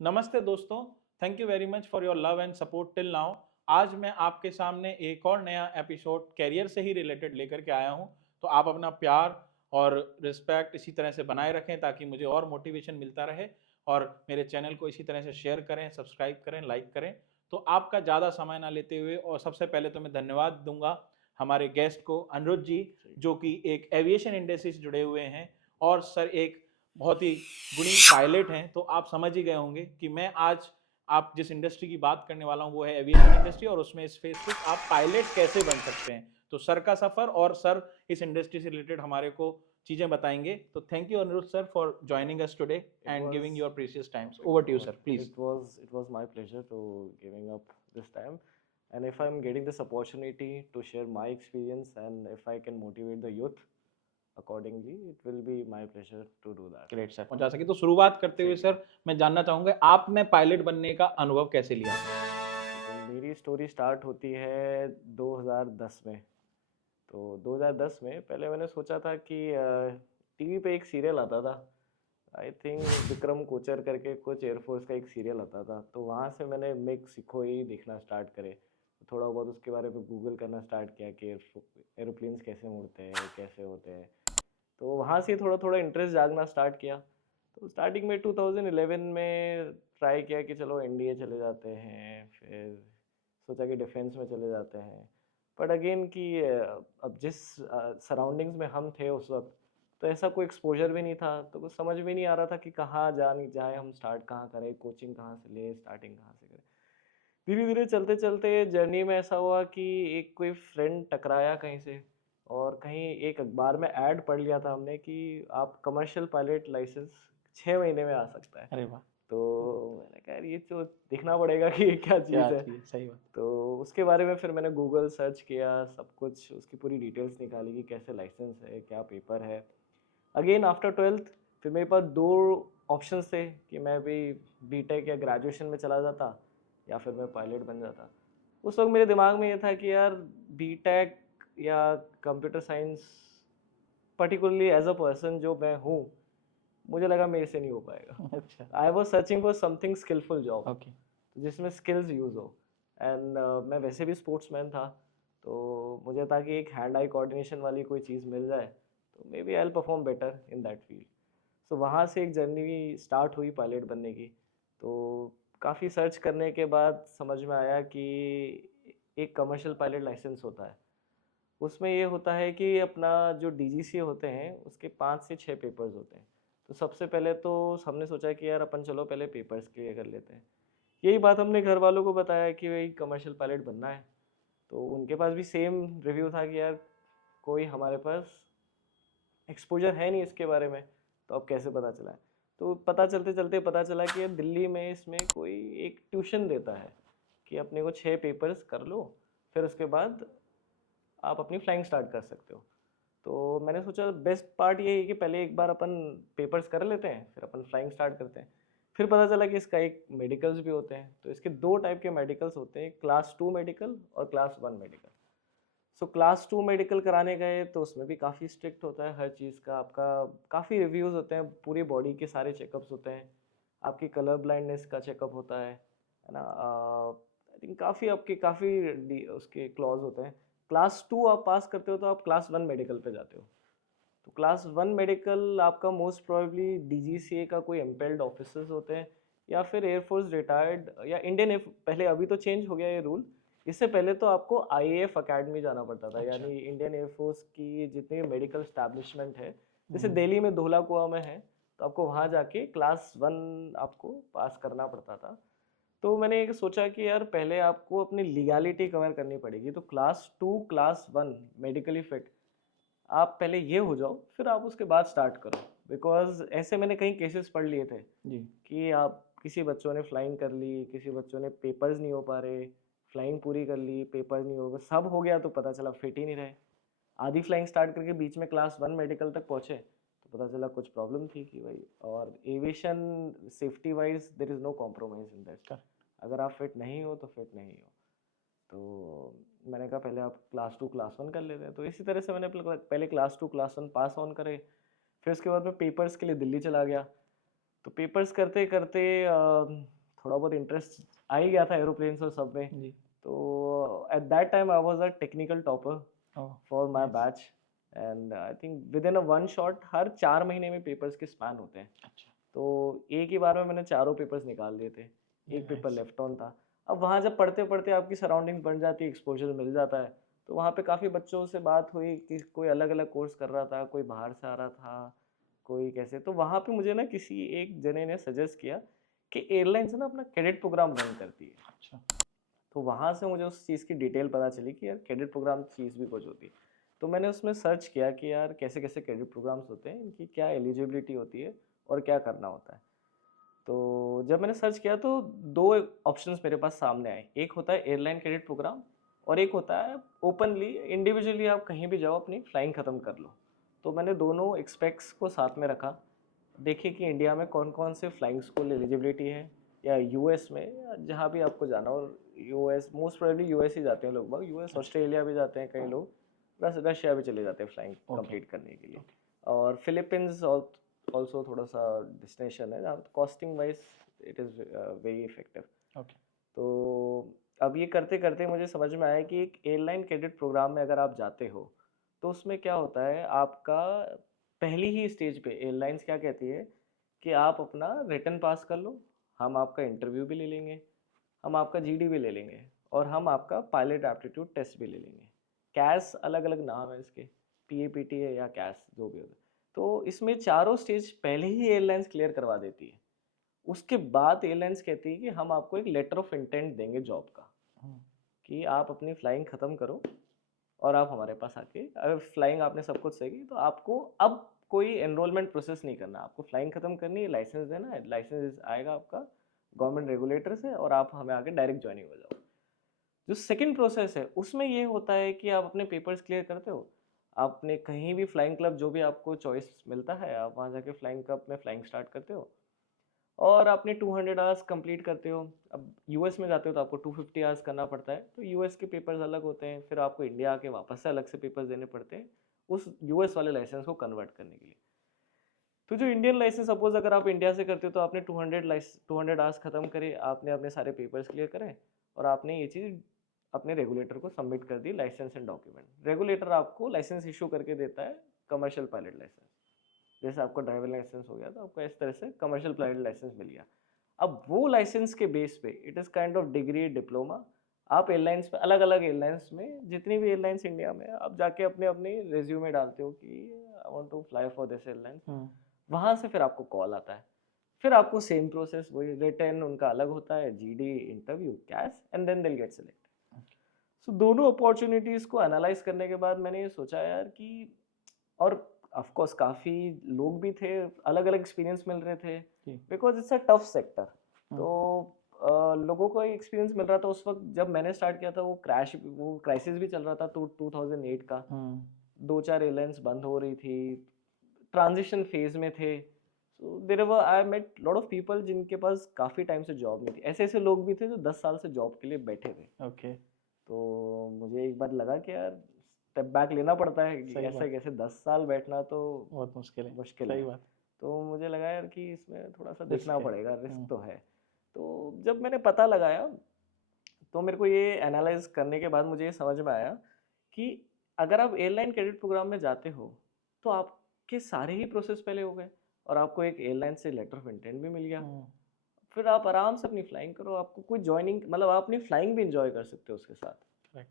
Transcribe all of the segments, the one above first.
नमस्ते दोस्तों, thank you very much for your love and support till now. आज मैं आपके सामने एक और नया एपिसोड कैरियर से ही रिलेटेड लेकर के आया हूं। तो आप अपना प्यार और रिस्पेक्ट इसी तरह से बनाए रखें ताकि मुझे और मोटिवेशन मिलता रहे, और मेरे चैनल को इसी तरह से शेयर करें, सब्सक्राइब करें, लाइक करें। तो आपका ज़्यादा समय ना लेते हुए, और सबसे पहले तो मैं धन्यवाद दूंगा हमारे गेस्ट को, अनुरुद्ध जी, जो कि एक एविएशन इंडस्ट्री से जुड़े हुए हैं, और सर एक बहुत ही गुणी पायलट हैं। तो आप समझ ही गए होंगे कि मैं आज आप जिस इंडस्ट्री की बात करने वाला हूं वो है एविएशन इंडस्ट्री, और उसमें स्पेसिफिक आप पायलट कैसे बन सकते हैं। तो सर का सफर, और सर इस इंडस्ट्री से रिलेटेड हमारे को चीजें बताएंगे। तो thank you Anirudh sir for joining us today It and was giving your precious times. it over to you was sir, please. it was my pleasure to giving up this time. And if I'm getting this opportunity to share my experience and if I can motivate the youth accordingly, it will be my pleasure to do that. Great sir, पहुंचा सके तो शुरुआत करते हुए ठीक है। Sir मैं जानना चाहूंगा आपने पायलट बनने का अनुभव कैसे लिया। तो मेरी स्टोरी स्टार्ट होती है 2010 में। तो 2010 में पहले मैंने सोचा था कि टीवी पे एक सीरियल आता था। आई थिंक विक्रम कोचर करके कुछ एयरफोर्स का एक सीरियल आता था, तो वहाँ से मैंने मिग सिखोई देखना स्टार्ट करे। थोड़ा बहुत उसके बारे में गूगल करना स्टार्ट किया कि एरोप्लेन्स कैसे उड़ते हैं, कैसे होते हैं। तो वहाँ से थोड़ा थोड़ा इंटरेस्ट जागना स्टार्ट किया। तो स्टार्टिंग में 2011 में ट्राई किया कि चलो एनडीए चले जाते हैं, फिर सोचा कि डिफेंस में चले जाते हैं। बट अगेन कि अब जिस सराउंडिंग्स में हम थे उस वक्त, तो ऐसा कोई एक्सपोजर भी नहीं था, तो कुछ समझ भी नहीं आ रहा था कि कहाँ जाने जाए, हम स्टार्ट कहाँ करें, कोचिंग कहाँ से ले, स्टार्टिंग कहाँ से करें। धीरे धीरे चलते चलते जर्नी में ऐसा हुआ कि एक कोई फ्रेंड टकराया कहीं से, और कहीं एक अखबार में ऐड पढ़ लिया था हमने कि आप कमर्शियल पायलट लाइसेंस 6 महीने में आ सकता है। अरे वाह, तो मैंने कहा यार ये तो देखना पड़ेगा कि ये क्या क्या चीज़ है। चीज, सही बात। तो उसके बारे में फिर मैंने गूगल सर्च किया, सब कुछ उसकी पूरी डिटेल्स निकाली कि कैसे लाइसेंस है, क्या पेपर है। अगेन आफ्टर 12th फिर मेरे पास दो ऑप्शंस थे कि मैं भी बीटेक या ग्रेजुएशन में चला जाता या फिर मैं पायलट बन जाता। उस वक्त मेरे दिमाग में ये था कि यार बीटेक या computer science, particularly as a person जो मैं हूँ, मुझे लगा मेरे से नहीं हो पाएगा। अच्छा। I was searching for something skillful job okay. जिसमें स्किल्स यूज़ हो। एंड मैं वैसे भी स्पोर्ट्समैन था, तो मुझे था कि एक हैंड आई कोऑर्डिनेशन वाली कोई चीज़ मिल जाए तो maybe I will perform better in that field. So वहाँ से एक जर्नी स्टार्ट हुई पायलट बनने की। तो काफ़ी सर्च करने के बाद समझ में आया कि एक कमर्शियल पायलट लाइसेंस होता है। उसमें ये होता है कि अपना जो डीजीसी होते हैं उसके 5 से 6 पेपर्स होते हैं। तो सबसे पहले तो हमने सोचा कि यार अपन चलो पहले पेपर्स क्लियर कर लेते हैं। यही बात हमने घर वालों को बताया कि भाई कमर्शियल पायलट बनना है। तो उनके पास भी सेम रिव्यू था कि यार कोई हमारे पास एक्सपोजर है नहीं इसके बारे में, तो अब कैसे पता चला है। तो पता चलते चलते पता चला कि यार दिल्ली में इसमें कोई एक ट्यूशन देता है कि अपने को 6 पेपर्स कर लो, फिर उसके बाद आप अपनी फ्लाइंग स्टार्ट कर सकते हो। तो मैंने सोचा बेस्ट पार्ट ये है कि पहले एक बार अपन पेपर्स कर लेते हैं, फिर अपन फ्लाइंग स्टार्ट करते हैं। फिर पता चला कि इसका एक मेडिकल्स भी होते हैं। तो इसके दो टाइप के मेडिकल्स होते हैं, क्लास 2 मेडिकल और class 1 medical. So class 2 medical कराने गए तो उसमें भी काफ़ी स्ट्रिक्ट होता है हर चीज़ का। आपका काफ़ी रिव्यूज़ होते हैं, पूरी बॉडी के सारे चेकअप्स होते हैं, आपकी कलर ब्लाइंडनेस का चेकअप होता है ना। आई थिंक काफ़ी आपके काफ़ी उसके क्लॉज होते हैं। क्लास 2 आप पास करते हो तो आप क्लास 1 मेडिकल पे जाते हो। तो क्लास 1 मेडिकल आपका मोस्ट प्रोबेबली डीजीसीए का कोई एम्पेल्ड ऑफिसर्स होते हैं, या फिर एयरफोर्स रिटायर्ड या इंडियन एयर, पहले अभी तो चेंज हो गया ये रूल। इससे पहले तो आपको आईएएफ अकेडमी जाना पड़ता था, अच्छा। यानी इंडियन एयरफोर्स की जितनी मेडिकल स्टैब्लिशमेंट है, जैसे हम्म। दिल्ली में धौला कुआं में है, तो आपको वहाँ जाके क्लास 1 आपको पास करना पड़ता था। तो मैंने एक सोचा कि यार पहले आपको अपनी लीगैलिटी कवर करनी पड़ेगी, तो क्लास 2 क्लास 1 मेडिकली फिट आप पहले ये हो जाओ, फिर आप उसके बाद स्टार्ट करो। बिकॉज ऐसे मैंने कई केसेस पढ़ लिए थे जी। कि आप किसी बच्चों ने फ्लाइंग कर ली, किसी बच्चों ने पेपर्स नहीं हो पा रहे, फ्लाइंग पूरी कर ली, पेपर्स नहीं हो गए, सब हो गया तो पता चला फिट ही नहीं रहे। आधी फ्लाइंग स्टार्ट करके बीच में क्लास 1 मेडिकल तक पहुंचे तो पता चला कुछ प्रॉब्लम थी कि भाई, और aviation safety wise there is no compromise in that. कर। अगर आप फिट नहीं हो तो फिट नहीं हो। तो मैंने कहा पहले आप क्लास 2 क्लास 1 कर लेते हैं। तो इसी तरह से मैंने पहले क्लास 2 क्लास 1 पास ऑन करे। फिर उसके बाद मैं पेपर्स के लिए दिल्ली चला गया। तो पेपर्स करते करते थोड़ा बहुत इंटरेस्ट आ ही गया था एरोप्लेन्स और सब में। जी। तो at that time I was a technical topper oh! For my nice. Batch, and I think within a one shot हर 4 महीने में पेपर्स के स्पैन होते हैं। अच्छा, तो एक ही बार में मैंने चारों पेपर्स निकाल लिए थे, एक पेपर नाइस। लेफ्ट ऑन था। अब वहाँ जब पढ़ते पढ़ते आपकी सराउंडिंग बन जाती है, एक्सपोजर मिल जाता है, तो वहाँ पे काफ़ी बच्चों से बात हुई कि कोई अलग अलग कोर्स कर रहा था, कोई बाहर से आ रहा था, कोई कैसे। तो वहाँ पे मुझे ना किसी एक जने ने सजेस्ट किया कि एयरलाइंस ना अपना कैडेट प्रोग्राम रन करती है। अच्छा, तो वहाँ से मुझे उस चीज़ की डिटेल पता चली कि यार कैडेट प्रोग्राम चीज़ भी कुछ होती है। तो मैंने उसमें सर्च किया कि यार कैसे कैसे कैडेट प्रोग्राम्स होते हैं, इनकी क्या एलिजिबिलिटी होती है और क्या करना होता है। तो जब मैंने सर्च किया तो 2 ऑप्शंस मेरे पास सामने आए। एक होता है एयरलाइन क्रेडिट प्रोग्राम और एक होता है ओपनली इंडिविजुअली आप कहीं भी जाओ अपनी फ्लाइंग ख़त्म कर लो। तो मैंने दोनों एक्सपेक्ट्स को साथ में रखा। देखिए कि इंडिया में कौन-कौन से फ्लाइंग स्कूल एलिजिबिलिटी है, या यूएस में, या जहाँ भी आपको जाना हो। यूएस मोस्ट प्रोबेबली यूएस ही जाते हैं लोग बाग, यूएस अच्छा, ऑस्ट्रेलिया भी जाते हैं कई लोग, प्लस रशिया भी चले जाते हैं फ्लाइंग ओके, कंप्लीट करने के लिए। ओके, और फिलीपींस ऑल्सो थोड़ा सा डेस्टिनेशन है जहाँ costing wise it is very effective. Okay. तो अब ये करते करते मुझे समझ में आया कि एक एयरलाइन क्रेडिट प्रोग्राम में अगर आप जाते हो तो उसमें क्या होता है, आपका पहली ही स्टेज पे एयरलाइंस क्या कहती है कि आप अपना रिटन पास कर लो, हम आपका इंटरव्यू भी ले लेंगे, हम आपका जीडी भी ले लेंगे, और हम आपका पायलट एप्टीट्यूड टेस्ट भी ले लेंगे। कैस अलग अलग नाम है इसके, पीएपीटी है या कैस जो भी होगा। तो इसमें चारों स्टेज पहले ही एयरलाइंस क्लियर करवा देती है। उसके बाद एयरलाइंस कहती है कि हम आपको एक लेटर ऑफ इंटेंट देंगे जॉब का, हुँ, कि आप अपनी फ्लाइंग ख़त्म करो और आप हमारे पास आके, अगर फ्लाइंग आपने सब कुछ सही की तो आपको अब कोई एनरोलमेंट प्रोसेस नहीं करना, आपको फ्लाइंग खत्म करनी है, लाइसेंस देना है, लाइसेंस आएगा आपका गवर्नमेंट रेगुलेटर से और आप हमें आके डायरेक्ट ज्वाइनिंग हो जाओ। जो सेकंड प्रोसेस है उसमें ये होता है कि आप अपने पेपर्स क्लियर करते हो, आपने कहीं भी फ्लाइंग क्लब जो भी आपको चॉइस मिलता है आप वहाँ जाके फ्लाइंग क्लब में फ्लाइंग स्टार्ट करते हो और अपने 200 आवर्स कंप्लीट करते हो। अब यूएस में जाते हो तो आपको 250 आवर्स करना पड़ता है, तो यूएस के पेपर्स अलग होते हैं, फिर आपको इंडिया आके वापस से अलग से पेपर्स देने पड़ते हैं उस यूएस वाले लाइसेंस को कन्वर्ट करने के लिए। तो जो इंडियन लाइसेंस सपोज अगर आप इंडिया से करते हो तो आपने 200 आवर्स खत्म करे, आपने अपने सारे पेपर्स क्लियर करें और आपने ये चीज़ अपने रेगुलेटर को सबमिट कर दी, लाइसेंस एंड डॉक्यूमेंट। रेगुलेटर आपको लाइसेंस इशू करके देता है, कमर्शियल पायलट लाइसेंस। जैसे आपका ड्राइवर लाइसेंस हो गया तो आपको इस तरह से कमर्शियल पायलट लाइसेंस मिल गया। अब वो लाइसेंस के बेस पे it is kind of degree diploma. आप एयरलाइंस में अलग अलग एयरलाइंस में जितनी भी एयरलाइंस इंडिया में है, आप जाके अपने अपने रिज्यूमे डालते हो कि I want to fly for this airlines. हुँ, वहाँ से फिर आपको कॉल आता है, फिर आपको सेम प्रोसेस वही रिटर्न उनका अलग होता है, GD, interview, cash, and then they will get selected. Okay, so दोनों अपॉर्चुनिटीज़ को एनालाइज करने के बाद मैंने ये सोचा यार कि, और ऑफ कोर्स काफ़ी लोग भी थे, अलग अलग एक्सपीरियंस मिल रहे थे, जी, because it's a tough sector. हुँ, तो लोगों को एक्सपीरियंस मिल रहा था उस वक्त जब मैंने स्टार्ट किया था, वो क्राइसिस भी चल रहा था, तो 2008 का हुँ, दो चार एयरलाइंस बंद हो रही थी, ट्रांजिशन फेज में थे। So there were I met lot of people जिनके पास काफ़ी टाइम से जॉब नहीं थी, ऐसे ऐसे लोग भी थे जो 10 साल से जॉब के लिए बैठे थे। ओके, तो मुझे एक बार लगा कि यार स्टेप बैक लेना पड़ता है, कि सही ऐसे बात, कैसे 10 साल बैठना तो बहुत मुश्किल है, मुश्किल सही है। बात, तो मुझे लगा यार कि इसमें थोड़ा सा देखना रिस्क है। पड़ेगा, रिस्क हुँ, तो है। तो जब मैंने पता लगाया तो मेरे को ये एनालाइज करने के बाद मुझे ये समझ में आया कि अगर आप एयरलाइन क्रेडिट प्रोग्राम में जाते हो तो आपके सारे ही प्रोसेस पहले हो गए और आपको एक एयरलाइन से लेटर ऑफ इंटेंट भी मिल गया। हुँ, फिर आप आराम से अपनी फ्लाइंग करो, आपको कोई ज्वाइनिंग, मतलब आप अपनी फ्लाइंग भी इंजॉय कर सकते हो उसके साथ। करेक्ट,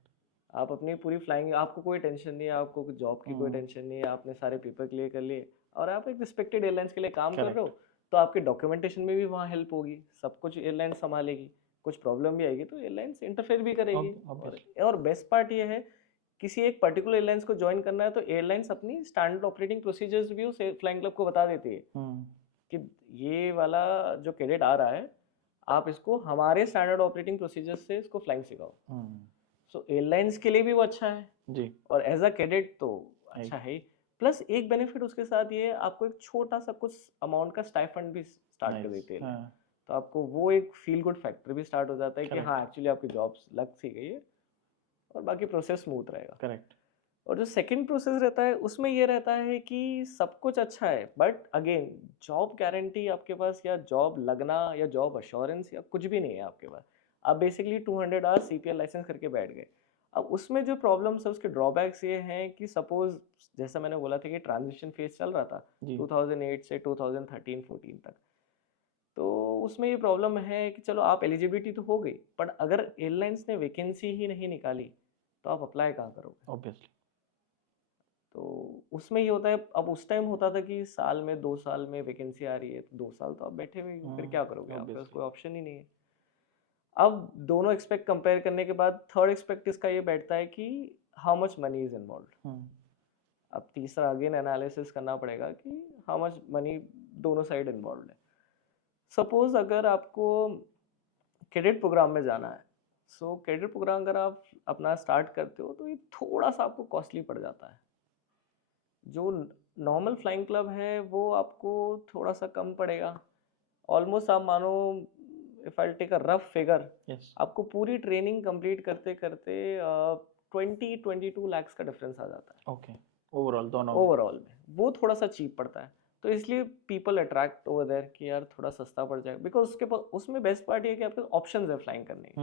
आप अपनी पूरी फ्लाइंग, आपको कोई टेंशन नहीं है, आपको जॉब की कोई हुँ, टेंशन नहीं है, आपने सारे पेपर क्लियर कर लिए और आप एक रिस्पेक्टेड एयरलाइंस के लिए काम कर रहे करेक्ट, हो, तो आपके डॉक्यूमेंटेशन में भी वहाँ हेल्प होगी, सब कुछ एयरलाइन संभालेगी। कुछ प्रॉब्लम भी आएगी तो एयरलाइंस इंटरफेयर भी करेगी। ऑब्वियसली, और बेस्ट पार्ट ये है, किसी एक पर्टिकुलर एयरलाइंस को ज्वाइन करना है तो एयरलाइंस अपनी स्टैंडर्ड ऑपरेटिंग प्रोसीजर्स भी उस फ्लाइंग क्लब को बता देती है हुँ, कि ये वाला जो कैडेट आ रहा है, आप इसको हमारे स्टैंडर्ड ऑपरेटिंग प्रोसीजर्स से इसको फ्लाइंग सिखाओ। हुँ, सो एयरलाइंस के लिए भी वो अच्छा है जी, और एज अ कैडेट तो आई अच्छा है ही। प्लस एक बेनिफिट उसके साथ ये है, आपको एक छोटा सा कुछ अमाउंट का स्टाइफंड भी स्टार्ट कर नाइस, देती है एयरलाइन। हाँ, तो आपको वो एक फील गुड फैक्टर भी स्टार्ट हो जाता है कि हाँ करेक्ट, एक्चुअली आपकी जॉब लग सी गई है और बाकी प्रोसेस स्मूथ रहेगा। करेक्ट, और जो सेकंड प्रोसेस रहता है उसमें ये रहता है कि सब कुछ अच्छा है, बट अगेन जॉब गारंटी आपके पास या जॉब लगना या जॉब अश्योरेंस या कुछ भी नहीं है आपके पास। आप बेसिकली 200 आवर्स सीपीएल लाइसेंस करके बैठ गए। अब उसमें जो प्रॉब्लम्स है उसके ड्रॉबैक्स ये हैं कि सपोज जैसा मैंने बोला था कि ट्रांजिशन फेज चल रहा था जी 2008 से 2013-14 तक, तो उसमें ये प्रॉब्लम है कि चलो आप एलिजिबिलिटी तो हो गई, बट अगर एयरलाइंस ने वैकेंसी ही नहीं निकाली तो आप अप्लाई कहाँ करोगे? ऑब्वियसली। तो उसमें ये होता है, अब उस टाइम होता था कि साल में 2 साल में वैकेंसी आ रही है तो 2 साल तो आप बैठे हुए हो, फिर क्या करोगे? आपके पास ऑब्वियसली। कोई ऑप्शन ही नहीं है। अब दोनों एक्सपेक्ट कंपेयर करने के बाद थर्ड एक्सपेक्ट इसका ये बैठता है कि how much money is involve. अब तीसरा अगेन एनालिसिस करना पड़ेगा कि हाउ मच मनी दोनों साइड इन्वॉल्व है। सपोज अगर आपको क्रेडिट प्रोग्राम में जाना है, सो क्रेडिट प्रोग्राम अगर आप अपना स्टार्ट करते हो तो ये थोड़ा सा आपको कॉस्टली पड़ जाता है। जो नॉर्मल फ्लाइंग क्लब है वो आपको थोड़ा सा कम पड़ेगा। ऑलमोस्ट आप मानो, if I take a rough figure, yes. आपको पूरी ट्रेनिंग कंप्लीट करते करते 20-22 लाख का डिफरेंस आ जाता है ओके। ओवरऑल दोनों में। ओवरऑल में। वो थोड़ा सा चीप पड़ता है, तो इसलिए पीपल अट्रैक्ट ओवर देयर कि यार थोड़ा सस्ता पड़ जाए, बिकॉज उसके पास उसमें बेस्ट पार्ट ये है कि आपके ऑप्शंस है फ्लाइंग करने के।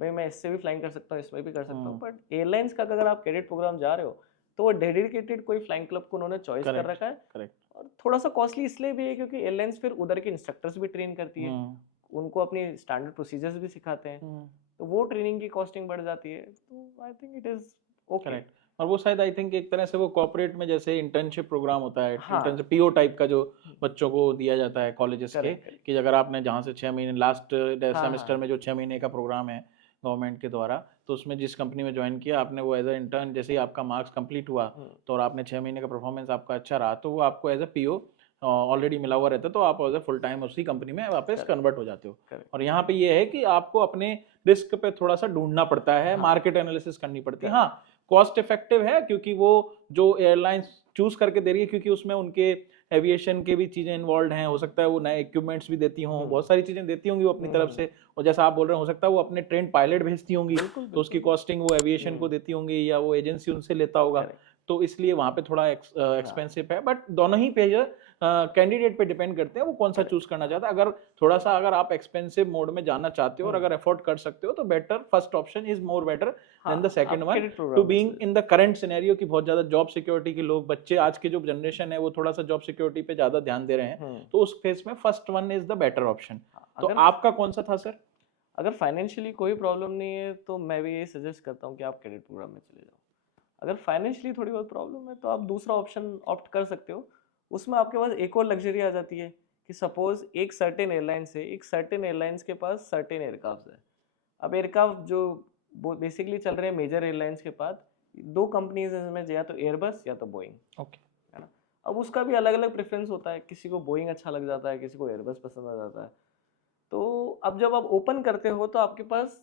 भाई मैं इससे भी फ्लाइंग कर सकता हूँ, इसमें भी कर सकता हूँ, बट एयरलाइंस का अगर आप क्रेडिट प्रोग्राम जा रहे हो तो वो डेडिकेटेड कोई फ्लाइंग क्लब को उन्होंने चॉइस कर करेक्ट रखा है। करेक्ट। और थोड़ा सा कॉस्टली इसलिए भी है क्योंकि एयरलाइंस फिर उधर के इंस्ट्रक्टर्स भी ट्रेन करती है, उनको अपनी स्टैंडर्ड प्रोसीजर्स भी सिखाते हैं, तो वो ट्रेनिंग की कॉस्टिंग बढ़ जाती है। तो I think it is okay. Correct. और वो शायद आई थिंक एक तरह से वो कॉर्पोरेट में जैसे इंटर्नशिप प्रोग्राम होता है, हाँ, इंटर्नशिप पीओ टाइप का जो बच्चों को दिया जाता है कॉलेजेस के, करेक्ट करेक्ट। कि अगर आपने जहाँ से 6 महीने लास्ट हाँ सेमेस्टर हाँ में जो 6 महीने का प्रोग्राम है गवर्नमेंट के द्वारा, तो उसमें जिस कंपनी में ज्वाइन किया आपने, वो एज अ इंटर्न जैसे ही आपका मार्क्स कंप्लीट हुआ तो और आपने 6 महीने का परफॉर्मेंस आपका अच्छा रहा तो वो आपको एज अ पीओ ऑलरेडी मिला हुआ रहता है, तो आप एज अ फुल टाइम उसी कंपनी में वापस करेक्ट कन्वर्ट हो जाते हो। करेक्ट। और यहाँ पे ये है कि आपको अपने रिस्क पे थोड़ा सा ढूंढना पड़ता है, हाँ मार्केट एनालिसिस करनी पड़ती है। करेक्ट हाँ, कॉस्ट इफेक्टिव है क्योंकि वो जो एयरलाइंस चूज करके दे रही है, क्योंकि उसमें उनके एविएशन के भी चीजें इन्वॉल्व हैं, हो सकता है वो नए इक्विपमेंट्स भी देती हों, बहुत सारी चीजें देती होंगी वो अपनी तरफ से, और जैसा आप बोल रहे हैं हो सकता है वो अपने ट्रेंड पायलट भेजती होंगी, बिल्कुल तो उसकी बिल्कुल। कॉस्टिंग वो एविएशन को देती होंगी या वो एजेंसी उनसे लेता होगा, करेक्ट। तो इसलिए वहां पे थोड़ा हाँ एक्सपेंसिव है। बट दोनों ही पे कैंडिडेट पे डिपेंड करते हैं वो कौन सा करेक्ट। चूज करना चाहता है। अगर थोड़ा सा अगर आप एक्सपेंसिव मोड में जाना चाहते हो और अगर अफोर्ड कर सकते हो तो better, first option is more better than the हाँ सेकंड आप वन, क्रेडिट टू प्रोग्राम में बीइंग चले इन जाओ। द करंट सिनेरियो की बहुत ज्यादा जॉब सिक्योरिटी के लोग बच्चे आज के जो जनरेशन है वो थोड़ा सा जॉब सिक्योरिटी पे ज्यादा ध्यान दे रहे हैं, तो उस फेस में first one is the better option. हाँ, तो अगर आपका कौन सा था सर? अगर फाइनेंशियली कोई प्रॉब्लम नहीं है तो मैं भी यही सजेस्ट करता हूँ कि आप क्रेडिट प्रोग्राम में चले जाओ। अगर फाइनेंशियली थोड़ी बहुत प्रॉब्लम है तो आप दूसरा ऑप्शन ऑप्ट कर सकते हो। उसमें आपके पास एक और लग्जरी आ जाती है कि सपोज एक सर्टेन एयरलाइंस है, एक सर्टेन एयरलाइंस के पास सर्टेन एयरक्राफ्ट है। अब एयरक्राफ्ट जो बेसिकली चल रहे हैं मेजर एयरलाइंस के पास, दो कंपनीज हैं इसमें, या तो एयरबस या तो बोइंग, ओके। है ना। अब उसका भी अलग अलग प्रेफरेंस होता है, किसी को बोइंग अच्छा लग जाता है, किसी को एयरबस पसंद आ जाता है। तो अब जब आप ओपन करते हो तो आपके पास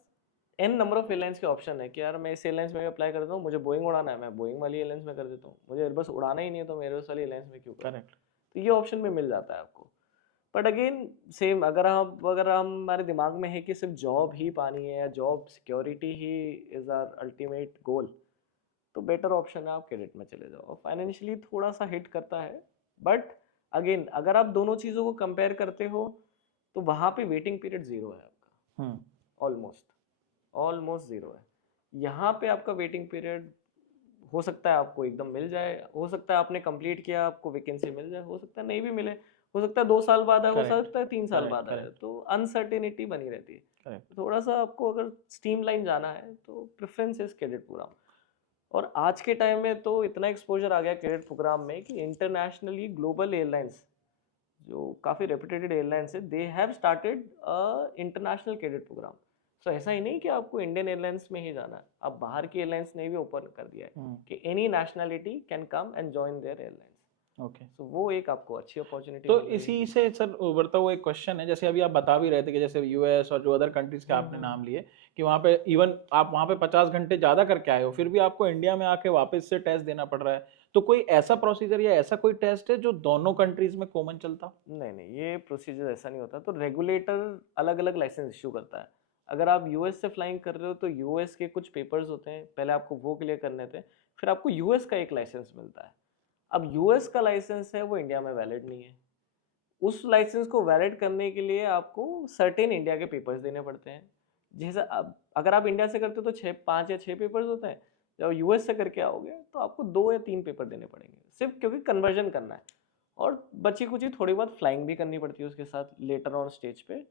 एन नंबर ऑफ एयरलाइंस के ऑप्शन है कि यार मैं इस एयरलाइंस में भी अप्लाई करता हूँ, मुझे बोइंग उड़ाना है मैं बोइंग वाली एयरलाइंस में कर देता हूँ, मुझे एयरबस उड़ाना ही नहीं है तो मैं एयरबस वाली एयरलाइंस में क्यों करूँ। करेक्ट। तो ये ऑप्शन भी मिल जाता है आपको। बट अगेन सेम, अगर हमारे दिमाग में है कि सिर्फ जॉब ही पानी है या जॉब सिक्योरिटी ही इज आवर अल्टीमेट गोल, तो बेटर ऑप्शन है आप क्रेडिट में चले जाओ। फाइनेंशियली थोड़ा सा हिट करता है, बट अगेन अगर आप दोनों चीज़ों को कंपेयर करते हो तो वहाँ पे वेटिंग पीरियड जीरो है आपका, ऑलमोस्ट ऑलमोस्ट जीरो है। यहाँ पे आपका वेटिंग पीरियड हो सकता है आपको एकदम मिल जाए, हो सकता है आपने कंप्लीट किया आपको वैकेंसी मिल जाए, हो सकता है नहीं भी मिले, हो सकता है 2 साल बाद आए, हो करेक्ट सकता है 3 साल करेक्ट बाद आए, करेक्ट तो अनसर्टेनिटी बनी रहती है। करेक्ट। थोड़ा सा आपको अगर स्ट्रीमलाइन जाना है तो प्रेफरेंस इज क्रेडिट प्रोग्राम। और आज के टाइम में तो इतना एक्सपोजर आ गया क्रेडिट प्रोग्राम में कि इंटरनेशनली ग्लोबल एयरलाइंस जो काफ़ी रेपुटेटेड एयरलाइंस है, they have started international credit programme. So ऐसा ही नहीं कि आपको इंडियन एयरलाइंस में ही जाना है, अब बाहर की एयरलाइंस ने भी ओपन कर दिया है कि any nationality can come and join their airlines. Okay. So वो एक आपको अच्छी अपॉर्चुनिटी तो मिल रही इसी है। से सर उभरता हुआ एक क्वेश्चन है, जैसे अभी आप बता भी रहे थे कि जैसे यूएस और जो अदर कंट्रीज के आपने नाम लिए कि वहाँ पे इवन आप वहाँ पे 50 घंटे ज़्यादा करके आए हो फिर भी आपको इंडिया में आके वापस से टेस्ट देना पड़ रहा है, तो कोई ऐसा प्रोसीजर या ऐसा कोई टेस्ट है जो दोनों कंट्रीज में कॉमन चलता हो? नहीं नहीं, ये प्रोसीजर ऐसा नहीं होता। तो रेगुलेटर अलग अलग लाइसेंस इशू करता है। अगर आप यूएस से फ्लाइंग कर रहे हो तो यूएस के कुछ पेपर्स होते हैं, पहले आपको वो क्लियर करने थे, फिर आपको यूएस का एक लाइसेंस मिलता है। अब यूएस का लाइसेंस है वो इंडिया में वैलिड नहीं है। उस लाइसेंस को वैलिड करने के लिए आपको सर्टेन इंडिया के पेपर्स देने पड़ते हैं। जैसे अब अगर आप इंडिया से करते हो तो 5 या 6 पेपर्स होते हैं। जब यूएस से करके आओगे तो आपको 2 या 3 पेपर देने पड़ेंगे, सिर्फ क्योंकि कन्वर्जन करना है। और बची कुछ थोड़ी बहुत फ्लाइंग भी करनी पड़ती है उसके साथ लेटर ऑन स्टेज पे,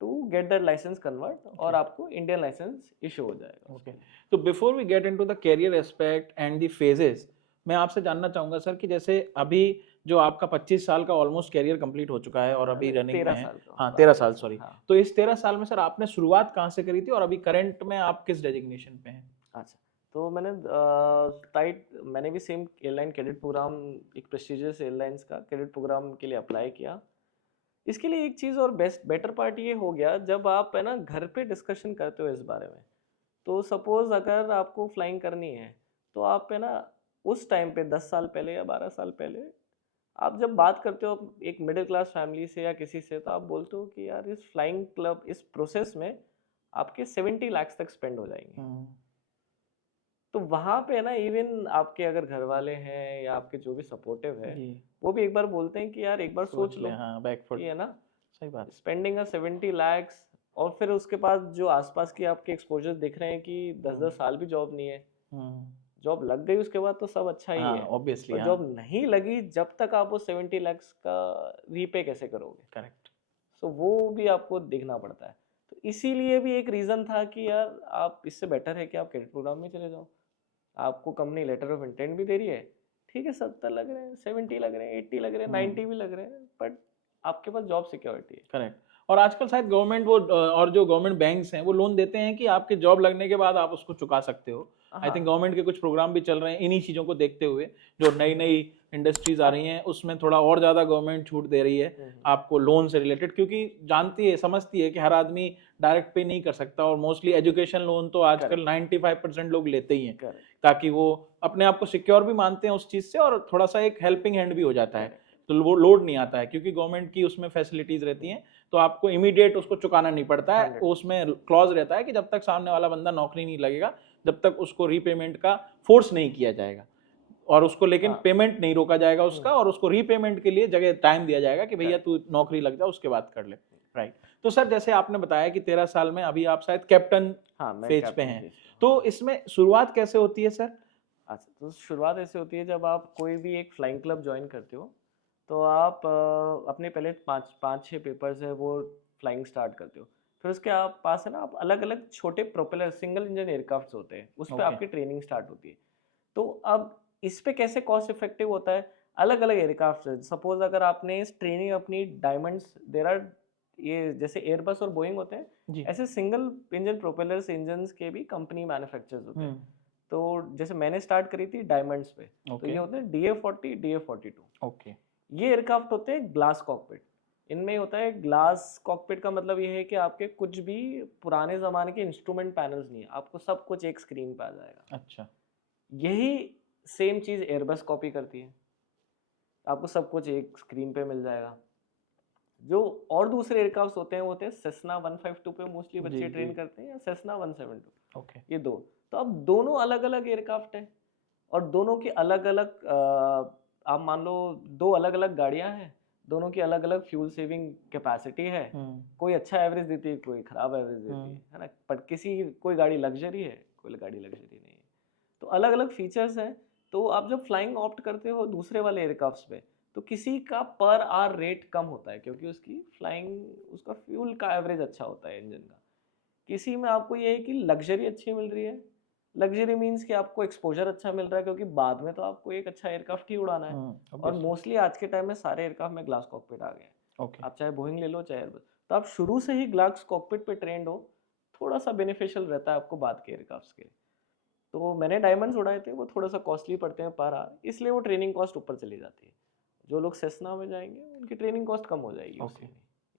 to get that license convert, और आपको इंडियन लाइसेंस इशू हो जाएगा। ओके, तो before we get into the career aspect and the phases, मैं आपसे जानना चाहूंगा सर कि जैसे अभी जो आपका 25 साल का ऑलमोस्ट कैरियर कंप्लीट हो चुका है और अभी रनिंग में 13 है। साल का। हाँ 13 साल, सॉरी। हाँ। तो इस 13 साल में सर आपने शुरुआत कहाँ से करी थी और अभी करंट में आप किस डेजिग्नेशन पे हैं? अच्छा, तो मैंने भी सेम एयरलाइन कैडेट प्रोग्राम, एक प्रेस्टिजियस एयरलाइंस का कैडेट प्रोग्राम के लिए अप्लाई किया। इसके लिए एक चीज़ और बेटर पार्ट ये हो गया, जब आप है ना घर पे डिस्कशन करते हो इस बारे में, तो सपोज अगर आपको फ्लाइंग करनी है तो आप है ना उस टाइम पे 10 साल पहले या 12 साल पहले आप जब बात करते हो एक मिडिल क्लास फैमिली से या किसी से, तो आप बोलते हो कि यार इस फ्लाइंग क्लब, इस प्रोसेस में आपके 70 लाख तक स्पेंड हो जाएंगे। तो वहाँ पे है ना, इवन आपके अगर घर वाले हैं या आपके जो भी सपोर्टिव है, जी, वो भी एक बार बोलते हैं कि यार एक बार सोच लो। हाँ, बैकफुट, कि है ना, सही बात। स्पेंडिंग 70 lakhs, और फिर उसके बाद जो आसपास की आपके एक्सपोजर दिख रहे हैं कि 10-10 साल भी जॉब नहीं है। जॉब लग गई उसके बाद तो सब अच्छा ही हाँ, है, ऑब्वियसली, पर हाँ, जॉब नहीं लगी जब तक आप वो 70 lakhs का रीपे कैसे करोगे। करेक्ट। सो वो भी आपको देखना पड़ता है। तो इसीलिए भी एक रीज़न था कि यार आप इससे बेटर है कि आप क्रेडिट प्रोग्राम में चले जाओ। आपको कंपनी लेटर ऑफ इंटेंट भी दे रही है, ठीक है, 70 लग रहे हैं, 70 लग रहे हैं, 80 लग रहे हैं, 90 भी लग रहे हैं, बट आपके पास जॉब सिक्योरिटी है। करेक्ट। और आजकल शायद गवर्नमेंट वो और जो गवर्नमेंट बैंक्स हैं वो लोन देते हैं कि आपके जॉब लगने के बाद आप उसको चुका सकते हो। आई थिंक हाँ, गवर्नमेंट के कुछ प्रोग्राम भी चल रहे हैं इन्हीं चीज़ों को देखते हुए, जो नई नई इंडस्ट्रीज आ रही हैं उसमें थोड़ा और ज़्यादा गवर्नमेंट छूट दे रही है आपको लोन से रिलेटेड, क्योंकि जानती है, समझती है कि हर आदमी डायरेक्ट पे नहीं कर सकता, और मोस्टली एजुकेशन लोन तो आजकल 95% लोग लेते ही हैं, ताकि वो अपने आप को सिक्योर भी मानते हैं उस चीज़ से, और थोड़ा सा एक हेल्पिंग हैंड भी हो जाता है, तो वो लोड नहीं आता है क्योंकि गवर्नमेंट की उसमें फैसिलिटीज रहती हैं, तो आपको इमीडिएट उसको चुकाना नहीं पड़ता है। उसमें क्लॉज रहता है कि जब तक सामने वाला बंदा नौकरी नहीं लगेगा, जब तक उसको रीपेमेंट का फोर्स नहीं किया जाएगा, और उसको लेकिन पेमेंट नहीं रोका जाएगा उसका, और उसको रीपेमेंट के लिए जगह टाइम दिया जाएगा कि भैया तू नौकरी लग जा उसके बाद कर ले। राइट। तो सर जैसे आपने बताया कि 13 साल में अभी आप शायद कैप्टन फेज पे हैं, तो इसमें शुरुआत कैसे होती है सर? अच्छा, तो शुरुआत ऐसे होती है जब आप कोई भी एक फ्लाइंग क्लब ज्वाइन करते हो, तो आप अपने पहले 5-6 पेपर्स है वो फ्लाइंग स्टार्ट करते हो। फिर उसके आप पास है ना, आप अलग अलग छोटे प्रोपेलर सिंगल इंजन एयरक्राफ्ट होते हैं, उस पर आपकी ट्रेनिंग स्टार्ट होती है। तो अब इस पे कैसे कॉस्ट इफेक्टिव होता है, अलग अलग एयरक्राफ्ट है। सपोज अगर आपने इस ट्रेनिंग अपनी डायमंड्स, देर आर, ये जैसे एयरबस और बोइंग होते हैं, ऐसे सिंगल इंजन प्रोपेलर्स इंजन के भी कंपनी मैन्युफैक्चरर्स होते हैं। तो जैसे मैंने स्टार्ट करी थी डायमंड्स पे, तो ये होते हैं DA-40, DA-42। ओके। ये एयरक्राफ्ट होते हैं ग्लास कॉकपिट। इनमें होता है ग्लास कॉकपिट का मतलब ये है कि आपके कुछ भी पुराने ज़माने के इंस्ट्रूमेंट पैनल्स नहीं है, आपको सब कुछ एक स्क्रीन पे आ जाएगा। अच्छा। यही सेम चीज़ एयरबस कॉपी करती है, आपको सब कुछ एक स्क्रीन पे मिल जाएगा। जो और दूसरे एयरक्राफ्ट होते हैं वो होते हैं सेस्ना 152 पे मोस्टली बच्चे ट्रेन करते हैं, या सेस्ना 172। ओके। ये दो, तो अब दोनों अलग अलग एयरक्राफ्ट हैं, और दोनों की अलग अलग, आप मान लो 2 अलग अलग गाड़ियां हैं, दोनों की अलग अलग फ्यूल सेविंग कैपेसिटी है। कोई अच्छा एवरेज देती है, कोई खराब एवरेज देती है ना, पर कोई गाड़ी लग्जरी है, कोई गाड़ी लग्जरी नहीं है। तो अलग अलग फीचर्स हैं। तो आप जब फ्लाइंग ऑप्ट करते हो दूसरे वाले एयरक्राफ्ट पे, तो किसी का पर आवर रेट कम होता है क्योंकि उसकी फ्लाइंग, उसका फ्यूल का एवरेज अच्छा होता है इंजन का। किसी में आपको ये है कि लग्जरी अच्छी मिल रही है। लग्जरी मीन्स कि आपको एक्सपोजर अच्छा मिल रहा है, क्योंकि बाद में तो आपको एक अच्छा एयरक्राफ्ट ही उड़ाना है। और मोस्टली आज के टाइम में सारे एयरक्राफ्ट में ग्लास कॉकपिट आ गए हैं। आप चाहे बोइंग ले लो चाहे एयरबस, तो आप शुरू से ही ग्लास कॉकपिट पे ट्रेंड हो, थोड़ा सा बेनिफिशियल रहता है आपको बाद के एयरक्राफ्ट के। तो मैंने डायमंड्स उड़ाए थे, वो थोड़ा सा कॉस्टली पड़ते हैं पर आवर, इसलिए वो ट्रेनिंग कॉस्ट ऊपर चली जाती है। जो लोग सेस्ना में जाएंगे उनकी ट्रेनिंग कॉस्ट कम हो जाएगी उससे।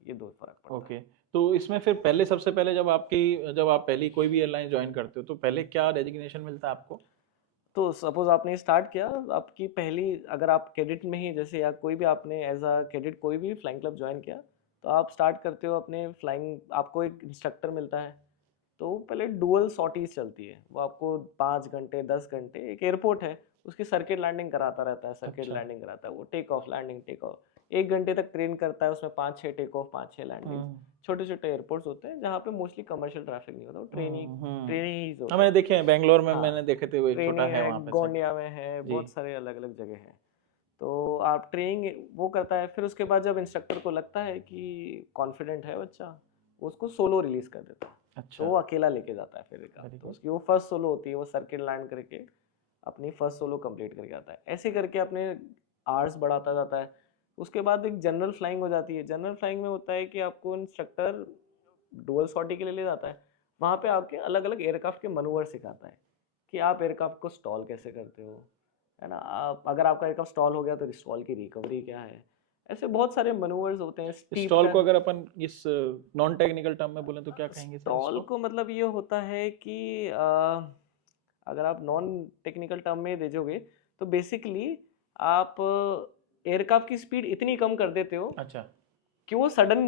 ये दो फर्क पड़ता है। तो इसमें फिर पहले, सबसे पहले जब आप पहली कोई भी एयरलाइन ज्वाइन करते हो तो पहले क्या डेजिग्नेशन मिलता है आपको? तो सपोज आपने स्टार्ट किया, आपकी पहली, अगर आप कैडेट में ही जैसे, या कोई भी आपने एज अ कैडेट कोई भी फ्लाइंग क्लब ज्वाइन किया, तो आप स्टार्ट करते हो अपने फ्लाइंग, आपको एक इंस्ट्रक्टर मिलता है, तो पहले डुअल सॉर्टीज चलती है, वो आपको 5 घंटे 10 घंटे, एक एयरपोर्ट है उसकी सर्किट लैंडिंग कराता रहता है, सर्किट अच्छा। लैंडिंग कराता है, वो take off landing take off 1 घंटे तक ट्रेन करता है, उसमें 5-6 टेक ऑफ 5-6 लैंडिंग। छोटे छोटे एयरपोर्ट्स होते हैं जहाँ पे मोस्टली कमर्शियल ट्रैफिक नहीं होता, वो ट्रेनिंग हाँ मैंने देखे हैं, बेंगलोर में हाँ, मैंने देखे थे, वो एक छोटा ट्रेनिंग है है, वहाँ पे गोंडिया में है, जी। बहुत सारे अलग अलग जगह हैं। तो आप ट्रेनिंग वो करता है, फिर उसके बाद जब इंस्ट्रक्टर को लगता है कि कॉन्फिडेंट है बच्चा, वो उसको सोलो रिलीज कर देता है। अच्छा। तो वो अकेला लेके जाता है फिर का, तो उसकी वो फर्स्ट सोलो होती है, वो सर्किट लैंड करके अपनी फर्स्ट सोलो कंप्लीट करके आता है। ऐसे करके अपने आवर्स बढ़ाता जाता है। उसके बाद एक जनरल फ्लाइंग हो जाती है। जनरल फ्लाइंग में होता है कि आपको इंस्ट्रक्टर डुअल सॉर्टी के लिए ले जाता है, वहाँ पे आपके अलग अलग एयरक्राफ्ट के मनूवर सिखाता है कि आप एयरक्राफ्ट को स्टॉल कैसे करते हो, है ना, आप अगर आपका एयरक्राफ्ट स्टॉल हो गया तो स्टॉल की रिकवरी क्या है, ऐसे बहुत सारे मनूवर्स होते हैं। स्टॉल को अगर अपन इस नॉन टेक्निकल टर्म में बोलें तो क्या कहेंगे सर स्टॉल इसको? को मतलब ये होता है कि अगर आप नॉन टेक्निकल टर्म में देखोगे तो बेसिकली आप एयरक्राफ्ट की स्पीड इतनी कम कर देते हो अच्छा, कि वो सडन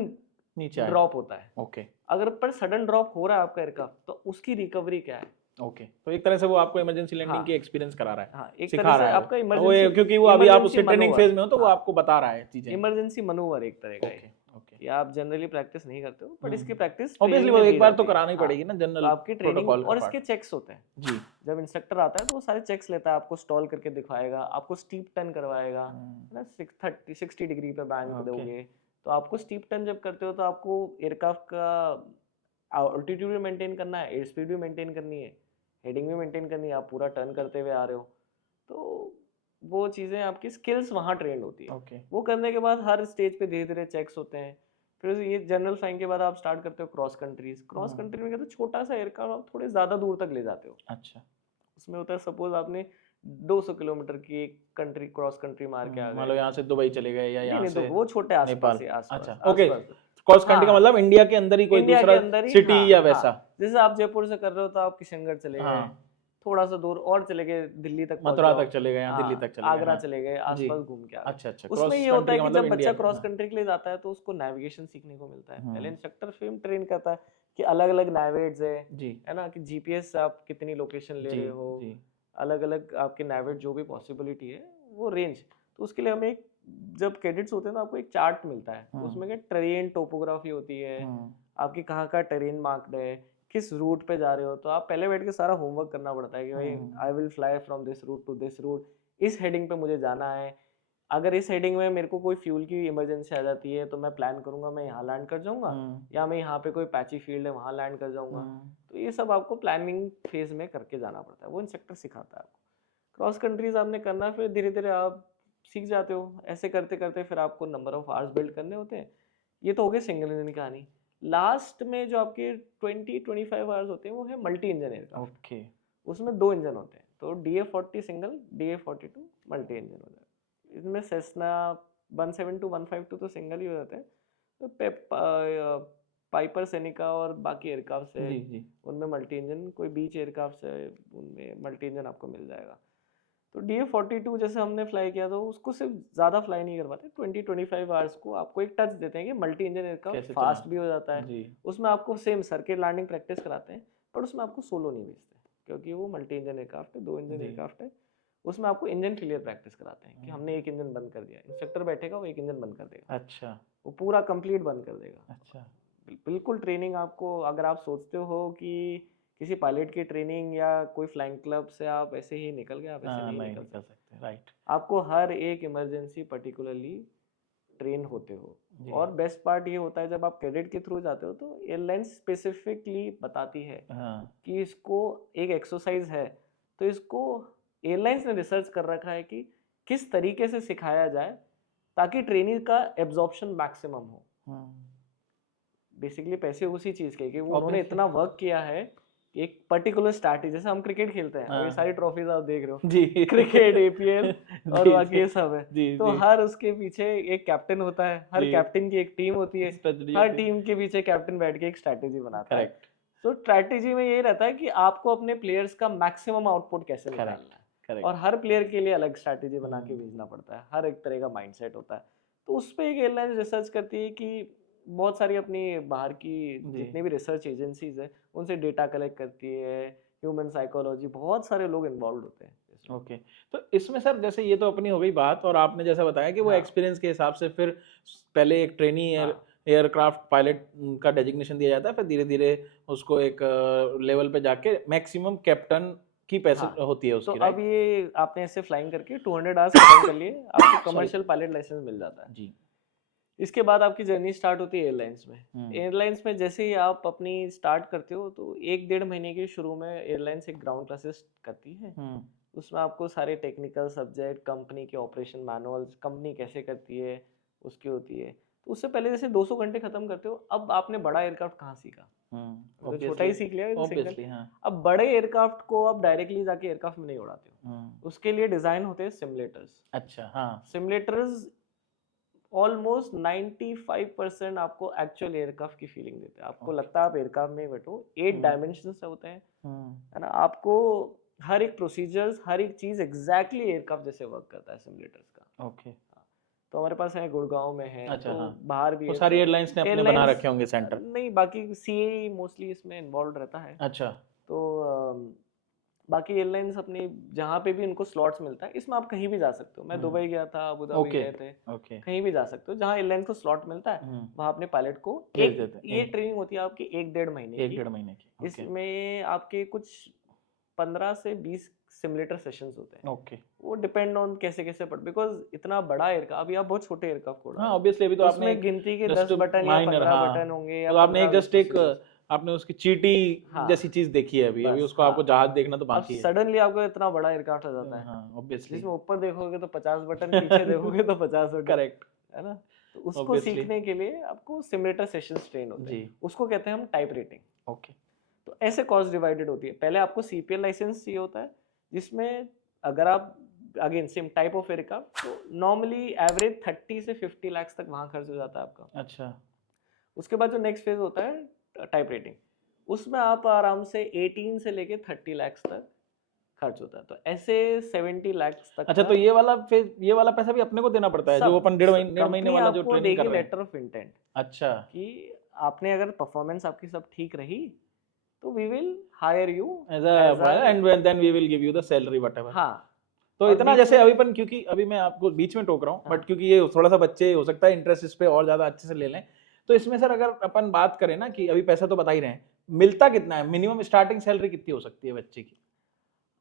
नीचे आए। ड्रॉप होता है। ओके अगर पर सडन ड्रॉप हो रहा है आपका एयरक्राफ्ट तो उसकी रिकवरी क्या है। ओके, तो एक तरह से वो आपको इमरजेंसी लैंडिंग की हाँ एक्सपीरियंस करा रहा है, हाँ, एक सिखा तरह से रहा है आपका वो इमरजेंसी, क्योंकि वो अभी आप उससे ट्रेनिंग फेज में हो तो वो हाँ, आपको बता रहा है चीजें। इमरजेंसी मनूवर एक तरह का है ओके ओके, कि आप जनरली प्रैक्टिस नहीं करते हो, बट इसकी प्रैक्टिस ऑब्वियसली ट्रेनिंग वो में एक दी बार तो जाती है। करानी हाँ, पड़ेगी ना, तो जनरल आपकी ट्रेनिंग प्रोटोकॉल और का इसके पार्ट। चेक्स होते हैं। जी, जब इंस्ट्रक्टर आता है तो वो सारे चेक्स लेता है, आपको स्टॉल करके दिखाएगा, आपको स्टीप टर्न करवाएगा, है ना, 60 डिग्री पे बैंक ओके दोगे। तो आपको स्टीप टर्न जब करते हो तो आपको एयरक्राफ्ट का ऑल्टीट्यूड भी मेंटेन करना है, एयर स्पीड भी मेंटेन करनी है, हेडिंग भी मेंटेन करनी है, आप पूरा टर्न करते हुए आ रहे हो। तो वो चीज़ें आपकी स्किल्स वहाँ ट्रेंड होती है। ओके वो करने के बाद हर स्टेज पे धीरे धीरे चेक्स होते हैं। फिर ये जनरल फ्लाइंग के बाद आप स्टार्ट करते हो क्रॉस कंट्रीज। क्रॉस कंट्री में क्या, तो छोटा सा एयरक्राफ्ट आप थोड़े ज़्यादा दूर तक ले जाते हो। अच्छा, उसमें होता है सपोज आपने 200 किलोमीटर की एक कंट्री क्रॉस कंट्री मार के आ मान गए। लो यहाँ से दुबई चले गए या नहीं यहाँ नहीं, तो से वो छोटे आसपास नेपाल। ही, आसपास अच्छा ओके, आसपास। क्रॉस कंट्री का हाँ, मतलब इंडिया के अंदर ही कोई इंडिया के दूसरा अंदर ही, सिटी हाँ या हाँ। वैसा। जैसे आप जयपुर से कर रहे हो तो आप किशनगढ़ चले गए, हाँ, थोड़ा सा दूर और चले गए, दिल्ली तक पहुंच मथुरा जाओ, तक चले गए या दिल्ली हाँ, तक चले गए। आगरा हाँ चले गए, जी, आसपास घूम के आ गए। अच्छा अच्छा, उसमें क्रॉस ये होता कंट्री है का कि मतलब जब इंडिया बच्चा में। क्रॉस हाँ, कंट्री के लिए जाता है तो उसको नेविगेशन सीखने को मिलता है। पहले हम्म, इंस्ट्रक्टर फिल्म ट्रेन करता है कि अलग अलग नेविगेट्स जी है ना, कि जीपीएस से आप कितनी लोकेशन ले जी रहे हो, जी, अलग अलग आपके नेविगेट जो भी पॉसिबिलिटी है वो रेंज। तो उसके लिए हमें एक, जब कैडेट्स होते हैं तो आपको एक चार्ट मिलता है, उसमें क्या ट्रेन टोपोग्राफी होती है, आपकी कहाँ का टेरेन मार्क्ड है, किस रूट पे जा रहे हो। तो आप पहले बैठ के सारा होमवर्क करना पड़ता है कि भाई I will fly from this route to this route, इस हेडिंग पे मुझे जाना है। अगर इस हेडिंग में मेरे को कोई फ्यूल की इमरजेंसी आ जाती है तो मैं प्लान करूंगा मैं यहाँ लैंड कर जाऊंगा, या मैं यहाँ पे कोई पैची फील्ड है वहाँ लैंड कर जाऊंगा। तो ये सब आपको प्लानिंग फेज में करके जाना पड़ता है, वो इंस्ट्रक्टर सिखाता है आपको। क्रॉस कंट्रीज आपने करना, फिर धीरे धीरे आप सीख जाते हो। ऐसे करते करते फिर आपको नंबर ऑफ आवर्स बिल्ड करने होते हैं। ये तो हो गई सिंगल इंजन की कहानी। लास्ट में जो आपके 20-25 आवर्स होते हैं वो है मल्टी इंजन एयरक्राफ्ट। ओके, उसमें 2 इंजन होते हैं, तो DA-40 single, DA-42 multi engine हो जाता है। इसमें सेस्ना 172 152 तो सिंगल ही हो जाते हैं, तो पाइपर सेनिका और बाकी एयरक्राफ्ट है जी जी, उनमें मल्टी इंजन, कोई बीच एयरक्राफ्ट है उनमें मल्टी इंजन आपको मिल जाएगा। तो DA-42 जैसे हमने फ्लाई किया तो उसको सिर्फ ज़्यादा फ्लाई नहीं करवाते, 20-25 आवर्स को आपको एक टच देते हैं कि मल्टी इंजन एयरक्राफ्ट कैसे फास्ट चलाना भी हो जाता है। जी, उसमें आपको सेम सर्किट लैंडिंग प्रैक्टिस कराते हैं, पर उसमें आपको सोलो नहीं भेजते क्योंकि वो मल्टी इंजन एयरक्राफ्ट है, 2 इंजन जी, एयरक्राफ्ट है। उसमें आपको इंजन फेलियर प्रैक्टिस कराते हैं कि हमने एक इंजन बंद कर दिया, इंस्ट्रक्टर बैठेगा वो एक इंजन बंद कर देगा, अच्छा वो पूरा कंप्लीट बंद कर देगा। अच्छा, बिल्कुल ट्रेनिंग आपको, अगर आप सोचते हो कि किसी पायलट की ट्रेनिंग या कोई फ्लाइंग क्लब से आप ऐसे ही निकल गए, आप ऐसे नहीं नहीं निकल निकल सकते। सकते, राइट आपको हर एक इमरजेंसी पर्टिकुलरली ट्रेन होते हो। जी, और बेस्ट पार्ट ये होता है जब आप कैडेट के थ्रू जाते हो तो एयरलाइन स्पेसिफिकली बताती है हाँ कि इसको एक एक्सरसाइज है, तो इसको एयरलाइंस ने रिसर्च कर रखा है कि किस तरीके से सिखाया जाए ताकि ट्रेनिंग का एब्जॉर्प्शन मैक्सिमम हो। बेसिकली पैसे उसी चीज के कि वो उन्होंने ऑब्वियसली इतना वर्क किया है, एक पर्टिकुलर स्ट्रैटेजी। जैसे हम क्रिकेट खेलते हैं, अब ये सारी ट्रॉफीज आप देख रहे हो, जी क्रिकेट APL और जी बाकी जी ये सब है, जी तो जी, हर उसके पीछे एक कैप्टन होता है, हर जी कैप्टन की एक टीम होती है, स्ट्रेटजी हर होती है, टीम के पीछे कैप्टन बैठ के एक स्ट्रैटेजी बनाता है। करेक्ट तो स्ट्रैटेजी में ये रहता है कि आपको अपने प्लेयर्स का मैक्सिमम आउटपुट कैसे निकालना करेक्ट है, करेक्ट, और हर प्लेयर के लिए अलग स्ट्रैटेजी बना के भेजना पड़ता है, हर एक तरह का माइंडसेट होता है। तो उस पर एक एयरलाइन रिसर्च करती है कि बहुत सारी अपनी बाहर की जी। जितने भी रिसर्च एजेंसीज है उनसे डेटा कलेक्ट करती है, ह्यूमन साइकोलॉजी, बहुत सारे लोग इन्वॉल्व होते हैं इसमें। ओके, तो इसमें सर जैसे ये तो अपनी हो गई बात, और आपने जैसा बताया कि वो हाँ एक्सपीरियंस के हिसाब से फिर पहले एक ट्रेनी हाँ एयरक्राफ्ट पायलट का डेजिग्नेशन दिया जाता है, फिर धीरे धीरे उसको एक लेवल पे जाके मैक्सिमम कैप्टन की पैसे हाँ। होती है तो उसकी, अब राइट? ये आपने ऐसे फ्लाइंग करके 200 आवर्स खत्म कर लिए, आपको कमर्शियल पायलट लाइसेंस मिल जाता है। जी। इसके बाद आपकी जर्नी स्टार्ट होती है एयरलाइंस में। हम्म। एयरलाइंस में जैसे ही आप अपनी स्टार्ट करते हो तो 1-1.5 महीने के शुरू में एयरलाइंस एक ग्राउंड क्लासेस करती है। हम्म। उसमें आपको सारे टेक्निकल सब्जेक्ट, कंपनी के ऑपरेशन मैनुअल्स, कंपनी कैसे करती है उसकी होती है। तो उससे पहले जैसे 200 घंटे खत्म करते हो, अब आपने बड़ा एयरक्राफ्ट कहाँ सीखा? तो छोटा ही सीख लिया सिंगल। ऑब्वियसली, हाँ। अब बड़े एयरक्राफ्ट को आप डायरेक्टली जाके एयरक्राफ्ट में नहीं उड़ाते हो, हम्म। उसके लिए डिजाइन होते हैं सिमुलेटर्स। अच्छा, हाँ। सिमुलेटर्स ऑलमोस्ट 95% आपको एक्चुअल एयरक्राफ्ट की फीलिंग देते हैं। आपको Okay. लगता है आप एयरक्राफ्ट में ही बैठो। 8 डायमेंशन से होते हैं, हम्म। है ना? आपको हर एक प्रोसीजर्स, हर एक चीज एग्जैक्टली एयरक्राफ्ट जैसे वर्क करता है सिमुलेटर्स का। ओके। तो हमारे पास है, गुड़गांव में है, अच्छा, तो हाँ। बाहर भी वो है। सारी तो एयरलाइंस ने अपने बना एयरलाइंस रखे होंगे सेंटर। नहीं, बाकी सीए मोस्टली इसमें इन्वॉल्व रहता है। अच्छा। तो बाकी एयरलाइंस अपनी जहाँ पे भी उनको स्लॉट्स मिलता है, इसमें आप कहीं भी जा सकते हो। मैं दुबई गया था, अबू धाबी ओके। गए थे, ओके। कहीं भी जा सकते हो जहाँ एयरलाइन को स्लॉट मिलता है। हम्म। वहाँ अपने पायलट को भेज एक देते हैं, ये एक ट्रेनिंग होती है आपकी 1-1.5 महीने एक की। 1.5 महीने की। ओके। इसमें आपके कुछ 15 से 20 सिमुलेटर सेशंस होते हैं। ओके। वो डिपेंड ऑन कैसे कैसे पढ़, बिकॉज इतना बड़ा एयरक्राफ्ट, अभी आप बहुत छोटे एयरक्राफ्ट को उड़ा हाँ, रहे हो, ऑब्वियसली अभी तो आपने उसमें एक गिनती के 10 जस्ट बटन या माइनर, 15 हाँ, बटन होंगे या तो आपने एक 15-20 जस्ट एक प्रोसीजर्स। आपने उसकी चीटी हाँ जैसी चीज देखी है, अभी बस, उसको हाँ। आपको जहाज देखना तो अब बाकी है। सडनली आपको इतना बड़ा एयरक्राफ्ट आ जाता है, हाँ, ऑब्वियसली। जिसमें ऊपर देखोगे तो 50 बटन, पीछे देखोगे तो 50 बटन, करेक्ट। है ना? तो उसको ऑब्वियसली। सीखने के लिए आपको सिमुलेटर सेशंस ट्रेन होते जी। हैं, उसको कहते हैं हम टाइप रेटिंग। ओके। तो ऐसे कॉस्ट डिवाइडेड होती है। पहले आपको सीपीएल लाइसेंस चाहिए होता है, जिसमें अगर आप again same type of aircraft, तो नॉर्मली एवरेज 30 से 50 लाख तक वहाँ खर्च हो जाता है आपका। अच्छा। उसके बाद जो नेक्स्ट फेज होता है टाइप रेटिंग, उसमें आप आराम से 18 से लेके 30 लाख तक खर्च होता है। तो ऐसे 70 लाख तक अच्छा, का तो ये वाला पैसा भी अपने को देना पड़ता है, जो सब अपन डेढ़ महीने कंपनी वाला जो आपको ट्रेनिंग कर देगी रहे हैं? लेटर ऑफ इंटेंट अच्छा। कि आपने अगर परफॉर्मेंस आपकी सब ठीक रही तो we will hire you as as a and then we will give you the salary whatever. हाँ। तो और इतना बीच जैसे में अभी अपन, क्योंकि अभी मैं आपको बीच में टोक रहा हूँ, हाँ। बट क्योंकि ये थोड़ा सा बच्चे हो सकता है इंटरेस्ट इस पे और ज्यादा अच्छे से ले लें, तो इसमें सर अगर अपन बात करें ना कि अभी पैसा तो बता ही रहे हैं, मिलता कितना है, मिनिमम स्टार्टिंग सैलरी कितनी हो सकती है बच्चे की?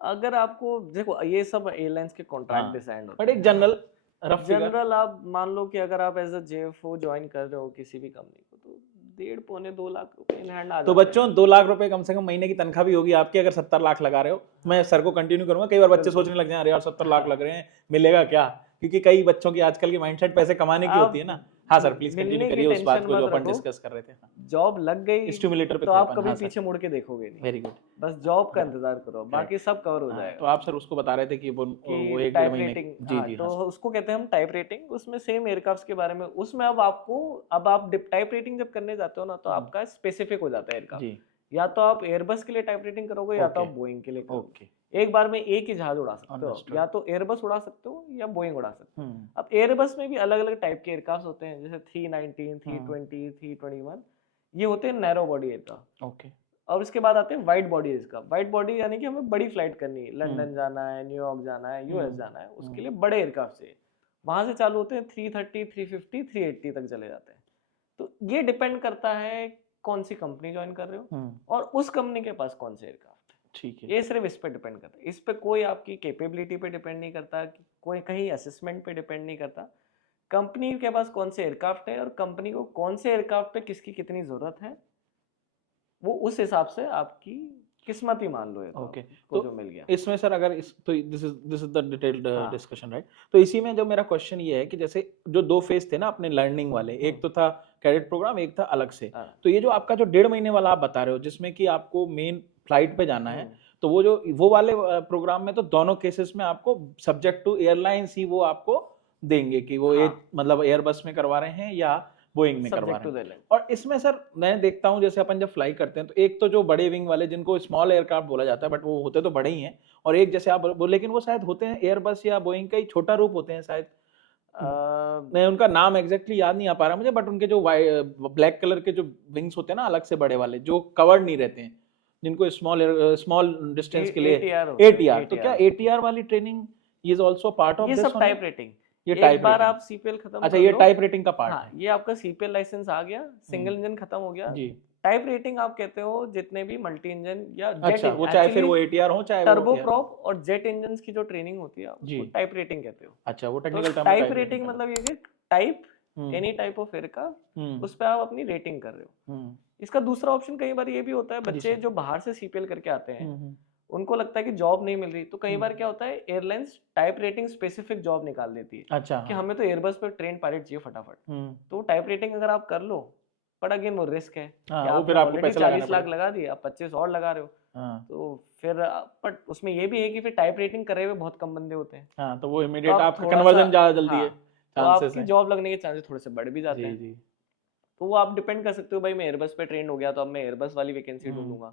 अगर आपको देखो, ये सब एयरलाइंस के कॉन्ट्रैक्ट हाँ, डिसाइड होते बट एक जनरल रफ फिगर। जनरल आप मान लो कि अगर आप एज अ जेएफओ ज्वाइन कर रहे हो किसी भी कंपनी को, तो 1.5-2 लाख रुपए इन हैंड आ तो जाते बच्चों हैं। 2 लाख रुपए कम से कम महीने की तनख्वाह भी होगी आपकी, अगर 70 लाख लगा रहे हो। मैं सर को कंटिन्यू करूंगा, कई बार बच्चे बिल्कुल। सोचने लग जाए अरे यार 70 लाख लग रहे हैं, मिलेगा क्या? क्योंकि कई बच्चों की आजकल की माइंडसेट पैसे कमाने की होती है ना। हाँ सर, प्लीज कंटिन्यू मिलने की करिए उस बात टेंशन को जो मत अपन रखो, डिस्कस कर रहे थे। जॉब लग गई स्टिमुलेटर पे तो थे आप अपन, कभी हाँ सर। पीछे मुड़ के देखोगे नहीं, वेरी गुड। बस जॉब का हाँ, इंतजार करो, करेक्ट। बाकी सब कवर हो हाँ, तो जाएगा। आप सर उसको बता रहे थे कि वो कि 1-1.5 टाइप महीने रेटिंग, जी हाँ, जी, तो हाँ उसको कहते हैं हम टाइप रेटिंग। उसमें सेम एयरक्राफ्ट के बारे में, उसमें अब आपको, अब आप टाइप रेटिंग जब करने जाते हो ना, तो आपका स्पेसिफिक हो जाता है एयरक्राफ्ट। जी। या तो आप एयरबस के लिए टाइप रेटिंग करोगे, या तो ओके। आप बोइंग के लिए करोगे। ओके। एक बार में एक ही जहाज उड़ा सकते हो, अंडरस्टूड। या तो एयरबस उड़ा सकते हो या बोइंग उड़ा सकते हो। हम्म। अब एयरबस में भी अलग अलग टाइप के एयरक्राफ्ट होते हैं, जैसे 319, 320, 321, ये होते हैं नैरो बॉडी एयरक्राफ्ट। ओके। और उसके बाद आते हैं wide body aircraft. Wide body यानी कि हमें बड़ी फ्लाइट करनी है, लंदन जाना है, न्यूयॉर्क जाना है, यूएस जाना है, उसके लिए बड़े एयरक्राफ्ट चाहिए। वहां से चालू होते हैं 330, 350, 380 तक चले जाते हैं। तो ये डिपेंड करता है कौन सी कंपनी ज्वाइन कर रहे हो और उस कंपनी के पास कौन से एयरक्राफ्ट। ठीक है। ये सिर्फ इस पे डिपेंड करता है, इस पे कोई आपकी कैपेबिलिटी पे डिपेंड नहीं करता, कोई कहीं असेसमेंट पे डिपेंड नहीं करता। कंपनी के पास कौन से एयरक्राफ्ट है और कंपनी को कौन से एयरक्राफ्ट पे किसकी कितनी जरूरत है, वो उस हिसाब से आपकी किस्मत ही मान लो ये, ओके, को तो जो मिल गया। इसमें सर अगर इस तो दिस इज द डिटेल्ड हाँ। Discussion, right? तो इसी में जो मेरा क्वेश्चन ये है कि जैसे जो 2 फेज थे ना अपने लर्निंग वाले, एक तो था कैडेट प्रोग्राम, एक था अलग से। हाँ। तो ये जो आपका जो 1.5 महीने वाला आप बता रहे हो, जिसमें कि आपको मेन फ्लाइट पे जाना है, तो वो वाले प्रोग्राम में तो दोनों केसेस में आपको सब्जेक्ट टू एयरलाइंस ही वो आपको देंगे कि वो हाँ। मतलब एयरबस में करवा रहे हैं या बोइंग में करवा सब्जेक्ट टू रहे हैं। द और इसमें सर मैं देखता हूँ जैसे अपन जब फ्लाई करते हैं, तो एक तो जो बड़े विंग वाले जिनको स्मॉल एयरक्राफ्ट बोला जाता है, बट वो होते तो बड़े ही हैं, और एक जैसे आप लेकिन वो शायद होते हैं एयरबस या बोइंग का ही छोटा रूप होते हैं शायद। मैं उनका नाम एग्जैक्टली याद नहीं आ पा रहा मुझे, बट उनके जो ब्लैक कलर के जो विंग्स होते हैं ना अलग से बड़े वाले, जो कवर्ड नहीं रहते हैं, जिनको स्मॉल डिस्टेंस के लिए एटीआर, तो क्या एटीआर वाली training is also part of ये दिस सब टाइप रेटिंग। ये एक टाइप बार रेटिंग, आप सीपीएल खत्म अच्छा कर ये लो, टाइप रेटिंग का पार्ट हाँ, है। ये आपका सीपीएल लाइसेंस आ गया, सिंगल इंजन खत्म हो गया जी, टाइप रेटिंग आप कहते हो जितने भी मल्टी इंजन या जेट, अच्छा वो चाहे फिर वो एटीआर हो चाहे वो टर्बो ATR। प्रॉप और जेट इंजन की जो ट्रेनिंग होती है जी, उसको टाइप रेटिंग कहते हो। अच्छा वो तो टेक्निकल टर्म टाइप रेटिंग मतलब ये कि type, any type of aircraft, उस पर आप अपनी रेटिंग कर रहे हो। इसका दूसरा ऑप्शन कई बार ये भी होता है, बच्चे जो बाहर से सीपीएल करके आते हैं उनको लगता है कि जॉब नहीं मिल रही, तो कई बार क्या होता है airlines type rating specific job निकाल देती है, अच्छा कि हमें तो एयरबस पे ट्रेन पायलट चाहिए फटाफट। तो टाइप रेटिंग अगर आप कर लो, बट अगेन वो रिस्क है कि आपने ऑलरेडी 40 लाख लगा दिए, आप 25 और लगा रहे हो, तो फिर बट उसमें ये भी है कि फिर टाइप रेटिंग करे हुए बहुत कम बंदे होते हैं, तो वो इमीडिएट आपका कन्वर्जन ज्यादा जल्दी है, तो आपकी जॉब लगने के चांसेस थोड़े से बढ़ भी जाते हैं। जी। तो वो आप डिपेंड कर सकते हो, भाई मैं एयरबस पे ट्रेंड हो गया तो अब मैं एयरबस वाली वैकेंसी ढूंढूंगा।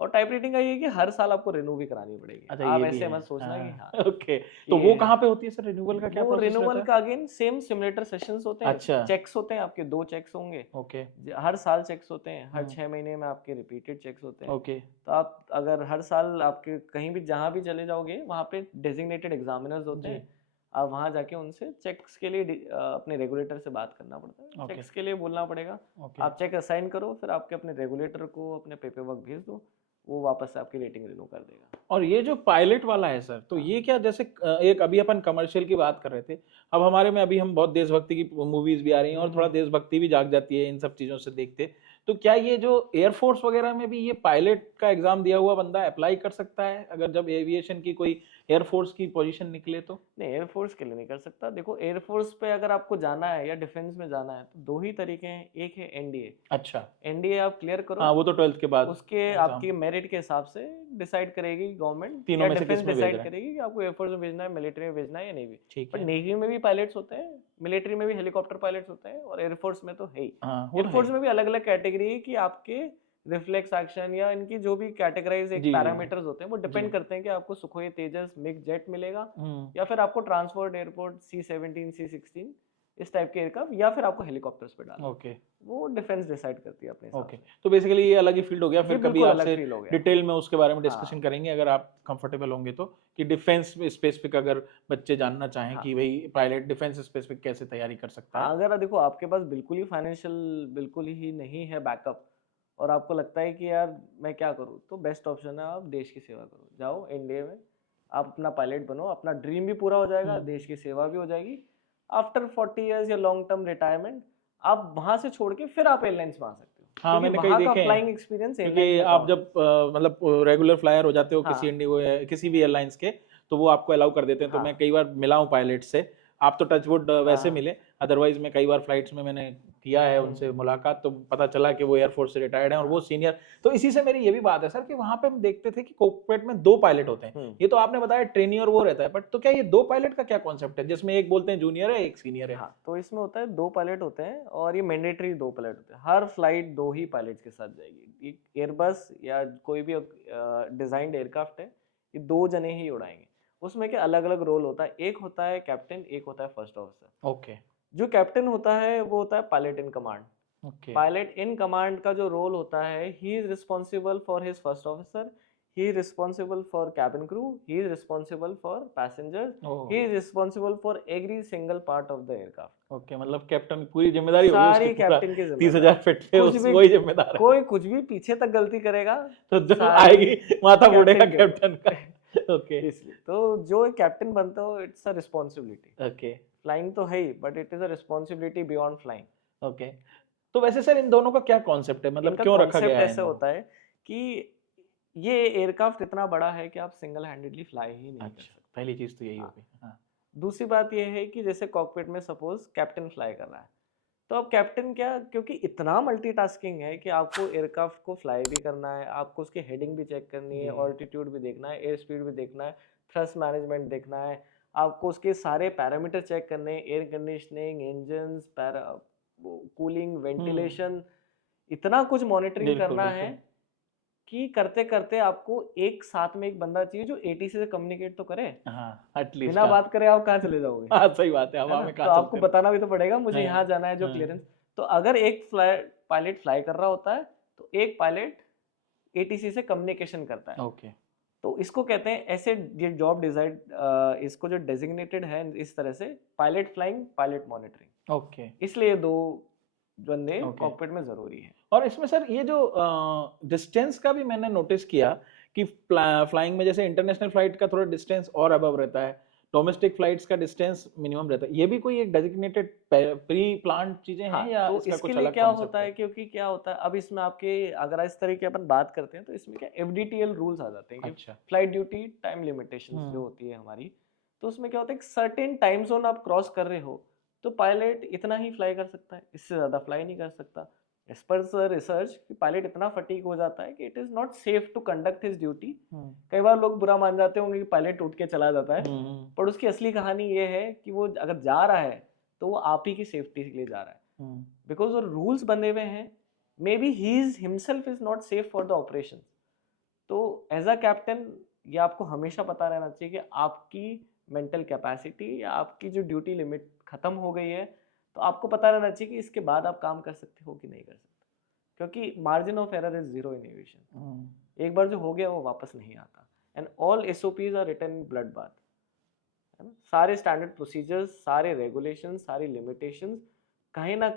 और टाइप रेटिंग का ये है कि हर साल आपको रिन्यू भी करानी पड़ेगी। अच्छा, आप ये भी ऐसे है। मत सोचना कि हाँ ओके, तो वो कहाँ पे होती है सर, रिन्यूअल का क्या वो प्रोसेस रिन्यूअल रहता है? का अगेन सेम सिमुलेटर सेशंस होते हैं, अच्छा, चेक्स होते हैं आपके, 2 चेक्स होंगे ओके हर साल, चेक्स होते हैं हर 6 महीने में आपके रिपीटेड चेक्स होते हैं। ओके, तो आप अगर हर साल आपके कहीं भी जहाँ भी चले जाओगे वहाँ पे डेजिग्नेटेड एग्जामिनर्स होते हैं, आप वहाँ जाके उनसे चेक्स के लिए अपने रेगुलेटर से बात करना पड़ता है, चेक्स के लिए बोलना पड़ेगा। आप चेक असाइन करो, फिर आपके अपने रेगुलेटर को अपने पेपर वर्क भेज दो, वो वापस से आपकी रेटिंग रिन्यू कर देगा। और ये जो पायलट वाला है सर, तो ये क्या जैसे एक अभी अपन कमर्शियल की बात कर रहे थे, अब हमारे में अभी हम बहुत देशभक्ति की मूवीज भी आ रही हैं और थोड़ा देशभक्ति भी जाग जाती है इन सब चीजों से देखते, तो क्या ये जो एयरफोर्स वगैरह में भी ये पायलट का एग्जाम दिया हुआ बंदा अप्लाई कर सकता है अगर जब एविएशन की कोई एयरफोर्स की पोजीशन निकले तो? नहीं, एयरफोर्स के लिए नहीं कर सकता। देखो एयरफोर्स पे अगर आपको जाना है या डिफेंस में जाना है तो 2 ही तरीके हैं, एक है एनडीए। अच्छा, एनडीए आप क्लियर करो, हाँ वो तो 12th के बाद उसके आपकी मेरिट के हिसाब से डिसाइड करेगी गवर्नमेंट, तीनों या में से डिफेंस किस में भेज डिसाइड रहा है। करेगी कि आपको एयरफोर्स में भेजना है, मिलिट्री में भेजना है या नेवी। ठीक पर है, नेवी में भी पायलट्स होते हैं, मिलिट्री में भी हेलीकॉप्टर पायलट्स होते हैं, और एयरफोर्स में तो है ही। हाँ वो तो एयरफोर्स है। में भी अलग अलग कैटेगरी है कि आपके रिफ्लेक्स एक्शन या इनकी जो भी कैटेगराइज एक जी, जी, पैरामीटर्स होते हैं वो डिपेंड जी। करते हैं कि आपको सुखोई तेजस मिग जेट मिलेगा या फिर आपको ट्रांसपोर्ट एयरपोर्ट C-17 C-16 इस टाइप के एयरक्राफ्ट, या फिर आपको हेलीकॉप्टर्स पे डालना। ओके, वो डिफेंस डिसाइड करती है अपने हिसाब ओके, से। तो बेसिकली ये अलग ही फील्ड हो गया, ये फिर कभी बिल्कुल अलग आपसे फील्ड हो गया। डिटेल में उसके बारे में हाँ। डिस्कशन करेंगे अगर आप कंफर्टेबल होंगे तो, कि डिफेंस स्पेसिफिक अगर बच्चे जानना चाहें कि भाई पायलट डिफेंस स्पेसिफिक कैसे तैयारी कर सकता है। अगर देखो आपके पास बिल्कुल ही फाइनेंशियल बिल्कुल ही नहीं है बैकअप, और आपको लगता है कि यार मैं क्या करूँ, तो बेस्ट ऑप्शन है आप देश की सेवा करो, जाओ एनडीए में, आप अपना पायलट बनो, अपना ड्रीम भी पूरा हो जाएगा, देश की सेवा भी हो जाएगी। आफ्टर 40 इयर्स या लॉन्ग टर्म रिटायरमेंट आप वहां से छोड़ के फिर आप एयरलाइंस में आ सकते हो। हाँ, मैंने कई देखे हैं, फ्लाइंग एक्सपीरियंस क्योंकि आप जब मतलब रेगुलर फ्लायर हो जाते हो किसी किसी भी एयरलाइंस के, तो वो आपको अलाउ कर देते हैं। तो मैं कई बार मिला हूँ पायलट से, आप तो टचवुड वैसे मिले, अदरवाइज मैं कई बार फ्लाइट्स में मैंने किया है उनसे मुलाकात, तो पता चला कि वो एयरफोर्स से रिटायर्ड हैं और वो सीनियर। तो इसी से मेरी ये भी बात है सर कि वहां पे हम देखते थे कि कॉकपिट में 2 पायलट होते हैं, ये तो आपने बताया ट्रेनी और वो रहता है, बट तो क्या ये 2 पायलट का क्या कॉन्सेप्ट है जिसमें एक बोलते हैं जूनियर है एक सीनियर है? हाँ, तो इसमें होता है 2 पायलट होते हैं और ये मैंडेटरी 2 पायलट होते हैं, हर फ्लाइट 2 ही पायलट्स के साथ जाएगी। एयरबस या कोई भी डिजाइंड एयरक्राफ्ट है, ये 2 जने ही उड़ाएंगे। उसमें क्या अलग अलग रोल होता है, एक होता है कैप्टन, एक होता है फर्स्ट ऑफिसर। ओके, जो कैप्टन होता है वो होता है pilot in command. Okay, pilot in command का जो रोल होता है, he is responsible for his first officer, he is responsible for cabin crew, he is responsible for passengers, he is responsible for every single part of the aircraft. Okay, मतलब captain पूरी जिम्मेदारी होगी उसकी, सारी captain की 30,000 feet पे वही जिम्मेदार है। कोई कुछ भी पीछे तक गलती करेगा तो जब आएगी माथा फोड़ेगा कैप्टन का। ओके, इसलिए तो जो कैप्टन बनता हो it's a responsibility. Okay, flying तो है ही, but it is a responsibility beyond flying. Okay, तो वैसे सर इन दोनों का क्या कॉन्सेप्ट है, मतलब क्यों रखा गया है? ऐसे होता है कि ये एयरक्राफ्ट इतना बड़ा है कि आप सिंगल हैंडेडली फ्लाई ही नहीं कर सकते। पहली चीज तो यही होगी। हाँ। दूसरी बात ये है कि जैसे कॉकपिट में सपोज कैप्टन फ्लाई कर रहा है, तो अब कैप्टन क्या, क्योंकि इतना मल्टीटास्किंग है कि आपको एयरक्राफ्ट को फ्लाई भी करना है, आपको उसकी हेडिंग भी चेक करनी है, ऑल्टीट्यूड भी देखना है, एयर स्पीड भी देखना है, थ्रस्ट मैनेजमेंट देखना है, आपको उसके सारे पैरामीटर चेक करने हैं, air conditioning, engines, cooling, ventilation, इतना कुछ मॉनिटरिंग करना है कि करते करते आपको एक साथ में एक बंदा चाहिए जो एटीसी से कम्युनिकेट तो करे, हाँ एटलीस्ट बिना बात करे आप कहाँ चले जाओगे, हाँ सही बात है, है हवा ना? में तो कहाँ आपको चलते रहो। बताना भी तो पड़ेगा मुझे हाँ, यहाँ जाना है जो हाँ, क्लियरेंस। तो अगर एक पायलट फ्लाई कर रहा होता है तो एक पायलट एटीसी से कम्युनिकेशन करता है। ओके तो इसको कहते हैं ऐसे, ये जॉब डिजाइन इसको जो डेजिग्नेटेड है इस तरह से, pilot flying, pilot monitoring, okay इसलिए दो बंदे ओके। कॉकपिट में जरूरी है। और इसमें सर ये जो डिस्टेंस का भी मैंने नोटिस किया कि फ्लाइंग में जैसे इंटरनेशनल फ्लाइट का थोड़ा डिस्टेंस और अबव रहता है, डोमेस्टिक फ्लाइट्स का डिस्टेंस मिनिमम रहता है, ये भी कोई एक डेजिग्नेटेड प्री प्लान चीजें हाँ, हैं या तो इसका इसके कुछ लिए अलग क्या कॉन्सेप्ट होता है, क्योंकि क्या होता है अब इसमें आपके, अगर इस तरीके अपन बात करते हैं तो इसमें क्या एफडीटीएल रूल्स आ जाते हैं कि अच्छा फ्लाइट ड्यूटी टाइम लिमिटेशंस जो होती है हमारी, तो उसमें क्या होता है, एक सर्टेन टाइम जोन आप क्रॉस कर रहे हो तो पायलट इतना ही फ्लाई कर सकता है, इससे ज्यादा फ्लाई नहीं कर सकता। एज पर रिसर्च पायलट इतना फटीक हो जाता है कि it is not safe to conduct his duty. कई बार लोग बुरा मान जाते होंगे कि पायलट उठ के चला जाता है, पर उसकी असली कहानी ये है कि वो अगर जा रहा है तो वो आप ही की सेफ्टी के लिए जा रहा है, बिकॉज वो रूल्स बने हुए हैं, may be he is himself is not safe for the operation. तो एज अ कैप्टन ये आपको हमेशा पता रहना चाहिए कि आपकी मेंटल कैपेसिटी या आपकी जो ड्यूटी लिमिट खत्म हो गई है, तो आपको पता रहना चाहिए कि इसके बाद आप काम कर सकते हो कि नहीं कर सकते, क्योंकि margin of error is zero in aviation. एक बार जो हो गया वो वापस नहीं आता। And all SOPs are written in blood bath, है ना? सारे स्टैंडर्ड प्रोसीजर्स, सारे रेगुलेशन, सारी लिमिटेशंस, कहीं ना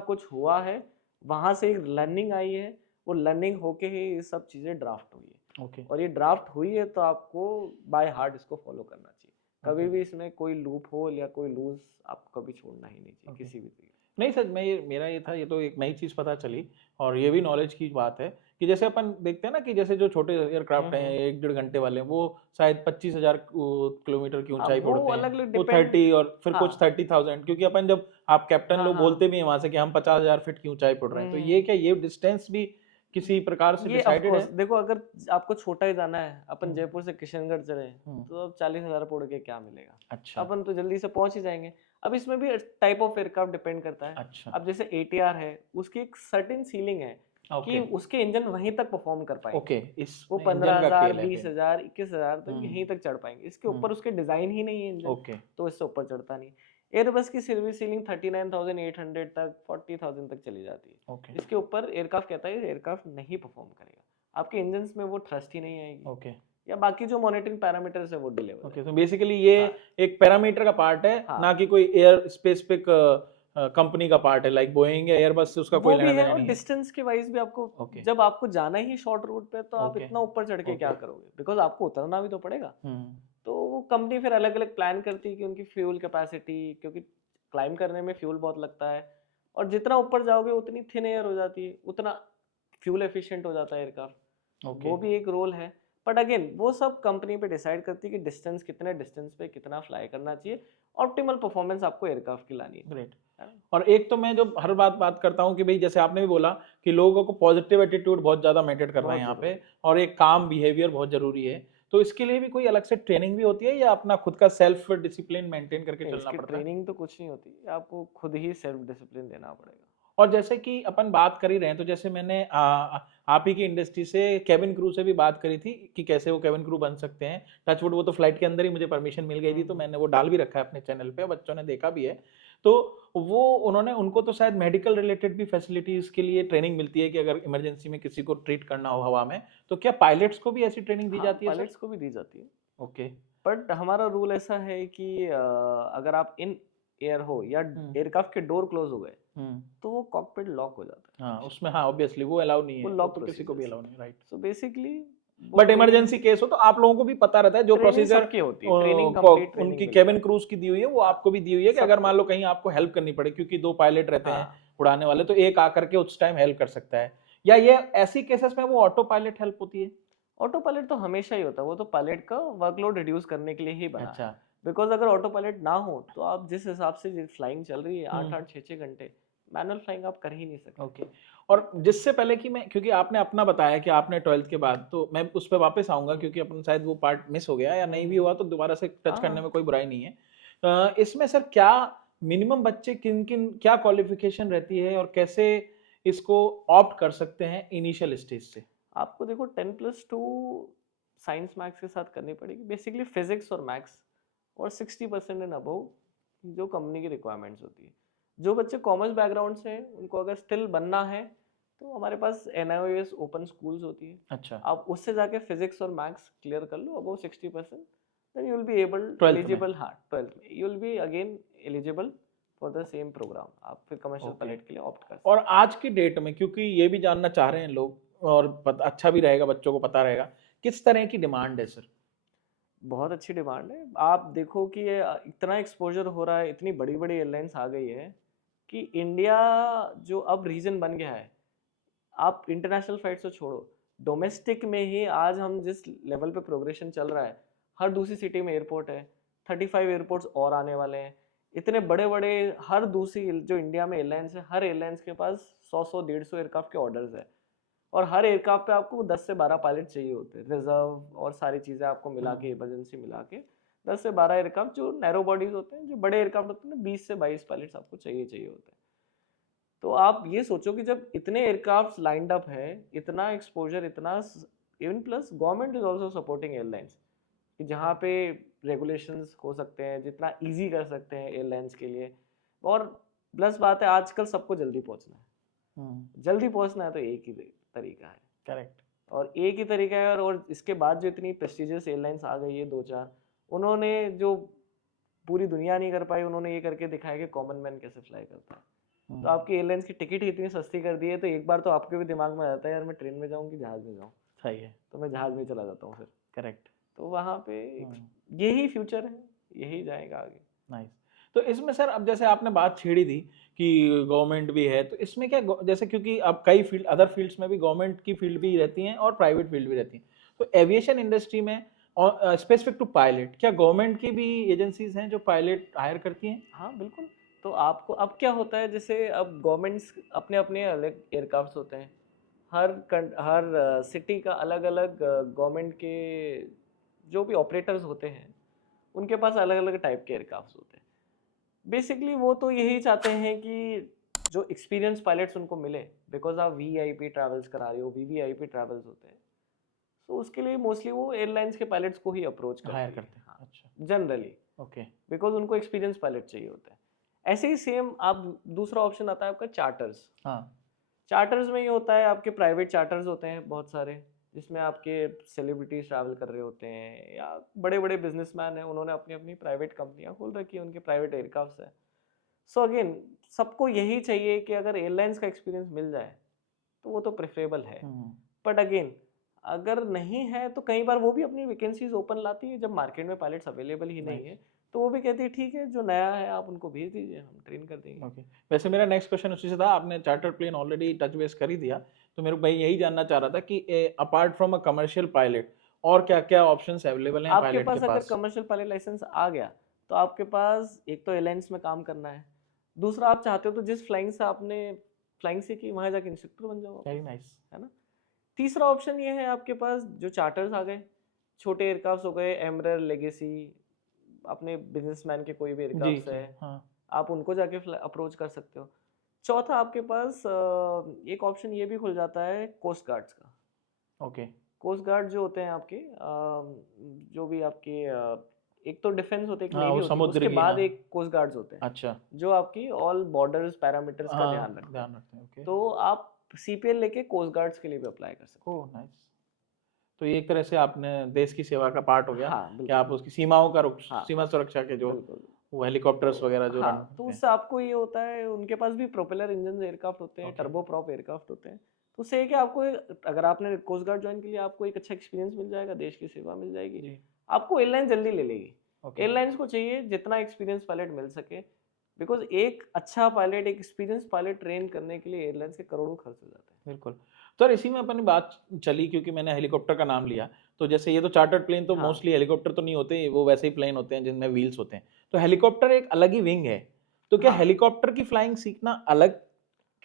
कुछ हुआ है, वहां से एक लर्निंग आई है, वो लर्निंग होके ही ये सब चीजें ड्राफ्ट हुई है। ओके और ये ड्राफ्ट हुई है तो आपको बाय हार्ट इसको फॉलो करना चाहिए, कभी Okay. भी इसमें कोई लूप होल या कोई लूज आपको कभी छोड़ना ही नहीं चाहिए Okay. किसी भी तरीके। नहीं सर, मैं ये मेरा ये था, ये तो एक नई चीज़ पता चली और ये भी नॉलेज की बात है कि जैसे अपन देखते हैं ना कि जैसे जो छोटे एयरक्राफ्ट हैं 1-1.5 घंटे वाले, वो शायद 25,000 किलोमीटर की हाँ, ऊंचाई वो पड़ते हैं, अलग अलग वो डिपेंड। 30 और फिर हाँ कुछ 30,000, क्योंकि अपन जब आप कैप्टन हाँ लोग हाँ बोलते भी हैं वहां से कि हम 50,000 फीट की ऊंचाई पड़ रहे हैं, तो ये क्या ये डिस्टेंस भी किसी प्रकार से ये ऑफ डिसाइडेड कोर्स है? देखो, अगर आपको छोटा ही जाना है, अपन हम्म, जयपुर से किशनगढ़ चले तो अब 40,000 उड़ के क्या मिलेगा, अच्छा अपन तो जल्दी से पहुंच ही जाएंगे। अब इसमें भी टाइप ऑफ एयरक्राफ्ट डिपेंड करता है। अच्छा अब जैसे एटीआर है, उसकी एक सर्टेन सीलिंग है कि ओके उसके इंजन वहीं तक परफॉर्म कर पाएंगे, ओके, इस वो इंजन का 15,000, खेल है फिर। 20,000, 21,000 तक यहीं तक चढ़ पाएंगे, इसके ऊपर उसके डिजाइन ही नहीं है इंजन, ओके तो इससे ऊपर चढ़ता नहीं। एयरबस की सर्विस सीलिंग 39,800 तक, 40,000 तक चली जाती है। ओके इसके ऊपर एयरक्राफ्ट कहता है एयरक्राफ्ट नहीं परफॉर्म करेगा, आपके इंजन में वो थ्रस्ट ही नहीं आएगी, ओके या बाकी जो मॉनिटरिंग पैरामीटर्स है वो डिले हो ओके, तो बेसिकली ये हाँ एक पैरामीटर का पार्ट है, हाँ, ना कि कोई एयर स्पेसिफिक कंपनी का पार्ट है, लाइक बोइंग या एयरबस से उसका कोई वो भी लेना है। देना और नहीं है। डिस्टेंस के वाइज भी आपको, ओके जब आपको जाना ही शॉर्ट रूट पे तो आप ओके इतना ऊपर चढ़ के क्या ओके करोगे, बिकॉज आपको उतरना भी तो पड़ेगा। हम्म तो वो कंपनी फिर अलग अलग प्लान करती है कि उनकी फ्यूल कैपेसिटी, क्योंकि क्लाइंब करने में फ्यूल बहुत लगता है, और जितना ऊपर जाओगे उतनी थिन एयर हो जाती है, उतना फ्यूल एफिशिएंट हो जाता है एयरक्राफ्ट, ओके वो भी एक रोल है। बट अगेन वो सब कंपनी पे डिसाइड करती है कि डिस्टेंस कितने डिस्टेंस पे कितना फ्लाई करना चाहिए, ऑप्टिमल परफॉर्मेंस आपको एयरक्राफ्ट की लानी है। ग्रेट। और एक तो मैं जो हर बात करता हूँ कि भाई जैसे आपने भी बोला कि लोगों को पॉजिटिव एटीट्यूड बहुत ज्यादा मैटर कर रहा है बहुत यहाँ जरूरी पे, और एक काम बिहेवियर बहुत जरूरी है, तो इसके लिए भी कोई अलग से ट्रेनिंग भी होती है या अपना खुद का सेल्फ डिसिप्लिन मेंटेन करके नहीं, चलना इसकी पड़ता है? ट्रेनिंग तो कुछ नहीं होती, आपको खुद ही सेल्फ डिसिप्लिन देना पड़ेगा। और जैसे कि अपन बात कर ही रहे हैं, तो जैसे मैंने आप ही की इंडस्ट्री से केबिन क्रू से भी बात करी थी कि कैसे वो केबिन क्रू बन सकते हैं। टचवुड वो तो फ्लाइट के अंदर ही मुझे परमिशन मिल गई थी, तो मैंने वो डाल भी रखा है अपने चैनल पे, बच्चों ने देखा भी है। तो वो उनको तो शायद मेडिकल रिलेटेड भी फैसिलिटीज के लिए ट्रेनिंग मिलती है कि अगर इमरजेंसी में किसी को ट्रीट करना हो हवा में, तो क्या पायलट्स को भी ऐसी ट्रेनिंग दी हाँ, जाती है सर? पायलट्स को भी दी जाती है, ओके बट हमारा रूल ऐसा है कि अगर आप इन एयर हो या एयरक्राफ्ट के डोर क्लोज हो गए तो वो कॉकपिट लॉक हो जाता है। हाँ उसमें, हाँ ऑब्वियसली वो अलाउ नहीं है, वो वो लॉक तो किसी को भी प्रोसीजर अलाउ नहीं, right. So basically but emergency case हो तो आप लोगों को भी पता रहता है जो ट्रेनिंग प्रोसीजर सबकी होती है, ट्रेनिंग कंप्लीट ट्रेनिंग उनकी मिलती केबिन है। क्रूज की दी हुई है, वो आपको भी दी हुई है कि अगर मान लो कहीं आपको हेल्प करनी पड़े, क्योंकि 2 पायलट रहते हैं हाँ, उड़ाने वाले, तो एक आकर के उस टाइम हेल्प कर सकता है, या ये ऐसी केसेस में वो ऑटो पायलट हेल्प होती है? ऑटो पायलट तो हमेशा ही होता है, वो तो पायलट का वर्कलोड रिड्यूस करने के लिए ही बना है। अच्छा बिकॉज अगर ऑटो पायलट ना हो तो आप जिस हिसाब से फ्लाइंग चल रही है 8-8 6-6 घंटे, मैनुअल फ्लाइंग आप कर ही नहीं सकते। ओके। और जिससे पहले कि मैं, क्योंकि आपने अपना बताया कि आपने 12th के बाद, तो मैं उस पर वापस आऊंगा क्योंकि अपन शायद वो पार्ट मिस हो गया, या नहीं भी हुआ तो दोबारा से टच हाँ, करने में कोई बुराई नहीं है। इसमें सर क्या मिनिमम बच्चे किन किन क्या क्वालिफिकेशन रहती है और कैसे इसको ऑप्ट कर सकते हैं इनिशियल स्टेज से? आपको देखो 10+2 साइंस मैथ्स के साथ करनी पड़ेगी, बेसिकली फिजिक्स और मैथ्स, और 60% एंड अबव जो कंपनी की रिक्वायरमेंट्स होती है। जो बच्चे कॉमर्स बैकग्राउंड से हैं उनको अगर स्टिल बनना है तो हमारे पास NIOS ओपन स्कूल्स होती है, अच्छा, आप उससे जाके फिजिक्स और मैथ्स क्लियर कर लो above 60%, then you will be able 12th में। एलिजिबल, हाँ 12th में you will be again eligible for the same programme, आप फिर कमर्शियल ओके। पायलट के लिए ऑप्ट कर सकते और आज की डेट में, क्योंकि ये भी जानना चाह रहे हैं लोग और अच्छा भी रहेगा, बच्चों को पता रहेगा, किस तरह की डिमांड है सर? हैं। बहुत अच्छी डिमांड है, आप देखो कि ये इतना एक्सपोजर हो रहा है, इतनी बड़ी बड़ी एयरलाइंस आ गई है कि इंडिया जो अब रीजन बन गया है, आप इंटरनेशनल फ्लाइट तो छोड़ो, डोमेस्टिक में ही आज हम जिस लेवल पे प्रोग्रेशन चल रहा है, हर दूसरी सिटी में एयरपोर्ट है, 35 एयरपोर्ट्स और आने वाले हैं, इतने बड़े बड़े, हर दूसरी जो इंडिया में एयरलाइंस है, हर एयरलाइंस के पास 100-150 एयरक्राफ्ट के ऑर्डर्स है, और हर एयरक्राफ्ट पे आपको 10 से 12 पायलट चाहिए होते हैं, रिजर्व और सारी चीज़ें आपको मिला के, इमरजेंसी मिला के 10 से 12 एयरक्राफ्ट जो नैरो बॉडीज होते हैं, जो बड़े एयरक्राफ्ट होते हैं ना 20 से 22 पायलट्स आपको चाहिए होते हैं। तो आप ये सोचो कि जब इतने एयरक्राफ्ट लाइंड अप है, इतना एक्सपोजर, इतना, even plus government is also supporting airlines कि जहाँ पे रेगुलेशंस हो सकते हैं, जितना इजी कर सकते हैं एयरलाइंस के लिए, और प्लस बात है आजकल सबको जल्दी पहुँचना है, जल्दी पहुँचना है तो एक ही तरीका है, करेक्ट। और एक ही तरीका है, और इसके बाद जो इतनी प्रेस्टिजियस एयरलाइंस आ गई है 2-4, उन्होंने जो पूरी दुनिया नहीं कर पाई, उन्होंने ये करके दिखाया कि कॉमन मैन कैसे फ्लाई करता है। तो आपकी एयरलाइंस की टिकट ही इतनी सस्ती कर दी है, तो एक बार तो आपके भी दिमाग में आ जाता है यार मैं ट्रेन में जाऊँ कि जहाज़ में जाऊँ, सही है। तो मैं जहाज़ में चला जाता हूँ फिर। करेक्ट। तो वहाँ पे यही फ्यूचर है, यही जाएगा आगे। नाइस। तो इसमें सर, अब जैसे आपने बात छेड़ी थी कि गवर्नमेंट भी है, तो इसमें क्या जैसे, क्योंकि अब कई फील्ड, अदर फील्ड्स में भी गवर्नमेंट की फील्ड भी रहती हैं और प्राइवेट फील्ड भी रहती हैं, तो एविएशन इंडस्ट्री में और स्पेसिफिक टू पायलट, क्या गवर्नमेंट की भी एजेंसीज हैं जो पायलट हायर करती हैं? हाँ बिल्कुल। तो आपको अब क्या होता है, जैसे अब गवर्नमेंट्स अपने अपने अलग एयरक्राफ्ट होते हैं, हर सिटी का अलग अलग गवर्नमेंट के जो भी ऑपरेटर्स होते हैं उनके पास अलग अलग टाइप के एयरक्राफ्ट होते हैं। बेसिकली वो तो यही चाहते हैं कि जो एक्सपीरियंस पायलट्स उनको मिले, बिकॉज आप वीआईपी ट्रैवल्स करा रहे हो, वीवीआईपी ट्रैवल्स होते हैं, तो उसके लिए मोस्टली वो एयरलाइंस के पायलट्स को ही अप्रोच हायर करते करते हैं, हैं। हाँ अच्छा। Generally, okay. बिकॉज उनको एक्सपीरियंस पायलट चाहिए होता है। ऐसे ही सेम आप दूसरा ऑप्शन आता है आपका चार्टर्स। हाँ। चार्टर्स में ये होता है, आपके प्राइवेट चार्टर्स होते हैं बहुत सारे, जिसमें आपके सेलिब्रिटीज ट्रैवल कर रहे होते हैं, या बड़े बड़े बिजनेसमैन हैं, उन्होंने अपनी अपनी प्राइवेट कंपनियां खोल रखी है, उनके प्राइवेट एयरक्राफ्ट है। सो अगेन सबको यही चाहिए कि अगर एयरलाइंस का एक्सपीरियंस मिल जाए तो वो तो प्रेफरेबल है, बट अगेन अगर नहीं है तो कई बार वो भी अपनी वैकेंसीज ओपन लाती है, जब मार्केट में पायलट्स अवेलेबल ही नहीं है तो वो भी कहती है ठीक है जो नया है आप उनको भेज दीजिए, हम ट्रेन कर देंगे। ओके। वैसे मेरा नेक्स्ट क्वेश्चन उसी से था, आपने charter plane already touch base कर ही दिया, तो मेरे को भाई यही जानना चाह रहा था कि apart from a commercial pilot और क्या क्या ऑप्शंस अवेलेबल हैं आपके पायलट पास के अगर पास? कमर्शियल पायलट लाइसेंस आ गया तो आपके पास एक तो एयरलाइंस में काम करना है, दूसरा आप चाहते हो तो जिस फ्लाइंग से आपने फ्लाइंग से की वहां जाके इंस्ट्रक्टर बन जाओ, वेरी नाइस। है ना। तीसरा ऑप्शन ये है आपके पास जो चार्टर्स आ गए, छोटे एयरक्राफ्ट हो गए, एमरर, लेगेसी, अपने बिजनेसमैन के कोई भी जी एयरक्राफ्ट जी, है, हाँ। आप उनको जाके अप्रोच कर सकते हो। चौथा आपके पास एक ऑप्शन ये भी खुल जाता है कोस्ट गार्ड्स का। ओके। कोस्ट गार्ड जो होते हैं आपके जो भी आपके एक तो डिफेंस होते हैं, एक हाँ, नेवी वो होती है, समुद्र उसके की, बाद हाँ। एक कोस्ट गार्ड्स होते हैं अच्छा। जो आपकी ऑल बॉर्डर्स पैरामीटर्स का हाँ, ध्यान रखते हैं। ध्यान रखते हैं। ओके। तो आप सीपीएल लेके कोस्ट गार्ड्स के लिए भी अप्लाई कर सकते ओह नाइस। तो ये एक तरह से आपने देश की सेवा का पार्ट हो हैं। गया हाँ कि आप बिल्कुल। उसकी सीमाओं का हाँ सीमा सुरक्षा के जो बिल्कुल। वो हेलीकॉप्टर्स तो वगैरह जो रन हाँ, तो करते हैं। उससे आपको ये होता है, उनके पास भी प्रोपेलर इंजन एयरक्राफ्ट होते हैं, ओके। टर्बो प्रॉप एयरक्राफ्ट होते हैं, तो उससे कि आपको अगर आपने कोस्ट गार्ड ज्वाइन किया आपको एक अच्छा एक्सपीरियंस मिल जाएगा, देश की सेवा मिल जाएगी, जी। आपको एयरलाइन जल्दी ले लेगी। ओके। एयरलाइंस को चाहिए जितना एक्सपीरियंस पायलट मिल सके, बिकॉज एक अच्छा पायलट, एक एक्सपीरियंस पायलट ट्रेन करने के लिए एयरलाइंस के करोड़ों खर्च हो जाते हैं। बिल्कुल। तो इसी में अपनी बात चली, क्योंकि मैंने हेलीकॉप्टर का नाम लिया, तो जैसे ये तो चार्टर्ड प्लेन तो हाँ। मोस्टली हेलीकॉप्टर तो नहीं होते, वो वैसे ही प्लेन होते हैं जिनमें व्हील्स होते हैं, तो हेलीकॉप्टर एक अलग ही विंग है, तो क्या हाँ। हेलीकॉप्टर की फ्लाइंग सीखना अलग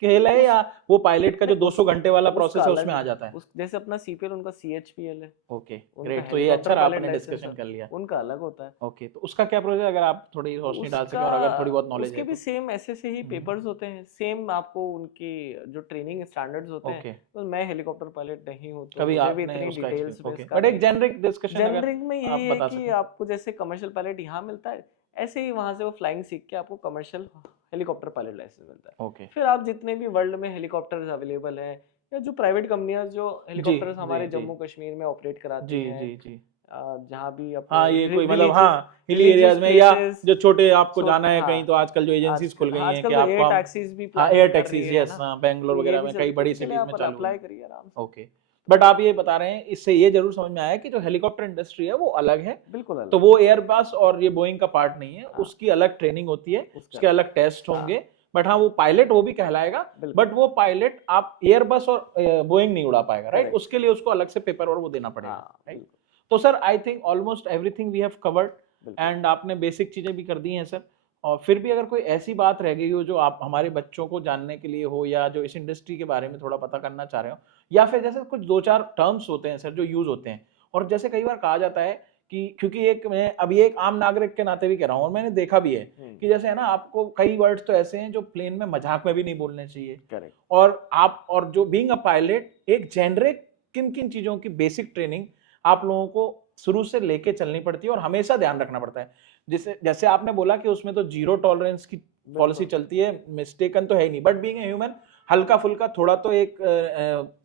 खेल है, उस या वो पायलट का जो नहीं, 200 घंटे वाला उसका प्रोसेस है अलग उसमें आ है। जाता है? उस जैसे अपना सीपीएल उनका सीएचपीएल है, ओके उनका ग्रेट, तो ये अच्छा हेलीकॉप्टर रहा पायलट आपने लाइसेंस डिस्कशन है, कर लिया। उनका अलग होता है। ओके, तो उसका क्या प्रोसेस है, अगर आप थोड़ी तो रोशनी डाल सकें उसका और अगर थोड़ी बहुत नॉलेज उसके है भी तो। सेम ऐसे से ही पेपर्स होते हैं, सेम आपको उनकी जो ट्रेनिंग स्टैंडर्ड्स होते हैं। ओके, तो मैं हेलीकॉप्टर पायलट नहीं हूँ, तो कभी मुझे भी आपने इतनी उसका डिटेल्स एक्सपीरियंस, में ओके, इसका बट एक नहीं। जेनरिक डिस्कशन अगर जनरिक में आप यही है बता कि सकें। आपको जैसे कमर्शियल पायलट यहाँ मिलता है, ऐसे ही वहाँ से वो फ्लाइंग सीख के आपको कमर्शियल हेलीकॉप्टर पायलट लाइसेंस मिलता है। ओके, फिर आप जितने भी वर्ल्ड में हेलीकॉप्टर्स अवेलेबल हैं, या जो प्राइवेट कंपनियां जो जी हेलीकॉप्टर्स जी हमारे जी जम्मू कश्मीर में ऑपरेट कराती जी हैं, जी जी, जहाँ भी अपने हाँ ये कोई मतलब, रिलीजियस हाँ हिली रिलीजियस एरियाज में, या प्लेसेस। जो छोटे आपको सो जाना है हाँ, कहीं, तो आजकल जो एजेंसीज खुल आजकल गई हाँ, हैं कि आजकल तो आपको एयर हम, टैक्सीज भी हाँ एयर प्लानिंग कर रही टैक्सीज, है यस ना। हाँ, तो बेंगलोर ये वगैरह भी में चल कई बड़ी इसके लिए सिटीज आप में चालू हुई अप्लाई हैं। करिए आराम से। ओके, बट आप ये बता रहे हैं, इससे ये जरूर समझ में आया कि जो हेलीकॉप्टर इंडस्ट्री है वो अलग है, बिल्कुल तो अलग वो है। एयरबस और ये बोइंग का पार्ट नहीं है, हाँ, उसकी अलग ट्रेनिंग होती है, उसका उसके अलग टेस्ट हाँ, होंगे। बट हाँ वो पायलट वो भी कहलाएगा, बिल्कुल बट वो पायलट आप एयरबस और बोइंग नहीं उड़ा पाएगा, राइट? करेक्ट। उसके लिए उसको अलग से पेपर और वो देना पड़ेगा, हाँ, राइट? बिल्कुल तो sir I think almost everything we have covered, बिल्कुल। एंड आपने बेसिक चीजें भी कर दी हैं सर। और फिर भी अगर कोई ऐसी बात रह गई हो जो आप हमारे बच्चों को जानने के लिए हो, या जो इस इंडस्ट्री के बारे में थोड़ा पता करना चाह रहे हो, या फिर जैसे कुछ दो चार टर्म्स होते हैं सर जो यूज होते हैं, और जैसे कई बार कहा जाता है कि, क्योंकि एक मैं अभी एक आम नागरिक के नाते भी कह रहा हूँ और मैंने देखा भी है कि जैसे है ना, आपको कई वर्ड्स तो ऐसे हैं जो प्लेन में मजाक में भी नहीं बोलने चाहिए, करेक्ट। और आप, और जो बीइंग अ पायलट एक जेनरिक किन किन चीजों की बेसिक ट्रेनिंग आप लोगों को शुरू से लेके चलनी पड़ती है और हमेशा ध्यान रखना पड़ता है। जैसे जैसे आपने बोला कि उसमें तो जीरो टॉलरेंस की पॉलिसी बिल्कुल चलती है, मिस्टेकन तो है ही नहीं, बट बीइंग ए ह्यूमन हल्का फुल्का थोड़ा तो एक